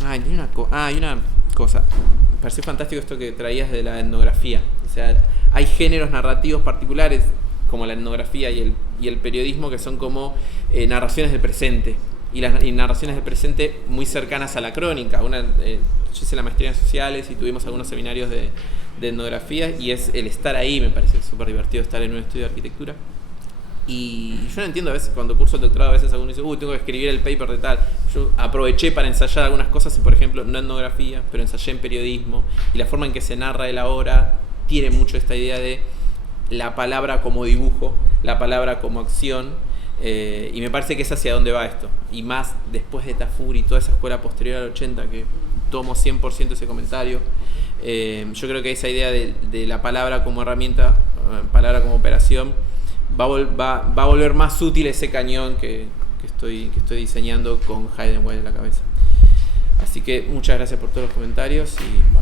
Hay una cosa. Me pareció fantástico esto que traías de la etnografía. O sea, hay géneros narrativos particulares, como la etnografía y el periodismo, que son como narraciones del presente. Y narraciones del presente muy cercanas a la crónica. Yo hice la maestría en sociales y tuvimos algunos seminarios de etnografía, y es el estar ahí. Me parece súper divertido estar en un estudio de arquitectura. Y yo no entiendo, a veces cuando curso el doctorado, a veces alguno dice, tengo que escribir el paper de tal. Yo aproveché para ensayar algunas cosas, y por ejemplo, no etnografía, pero ensayé en periodismo, y la forma en que se narra el ahora tiene mucho esta idea de la palabra como dibujo, la palabra como acción, y me parece que es hacia dónde va esto. Y más después de Tafuri y toda esa escuela posterior al 80, que tomo 100% ese comentario, yo creo que esa idea de la palabra como herramienta, palabra como operación, va a volver más útil ese cañón que estoy diseñando con Hayden White en la cabeza. Así que muchas gracias por todos los comentarios y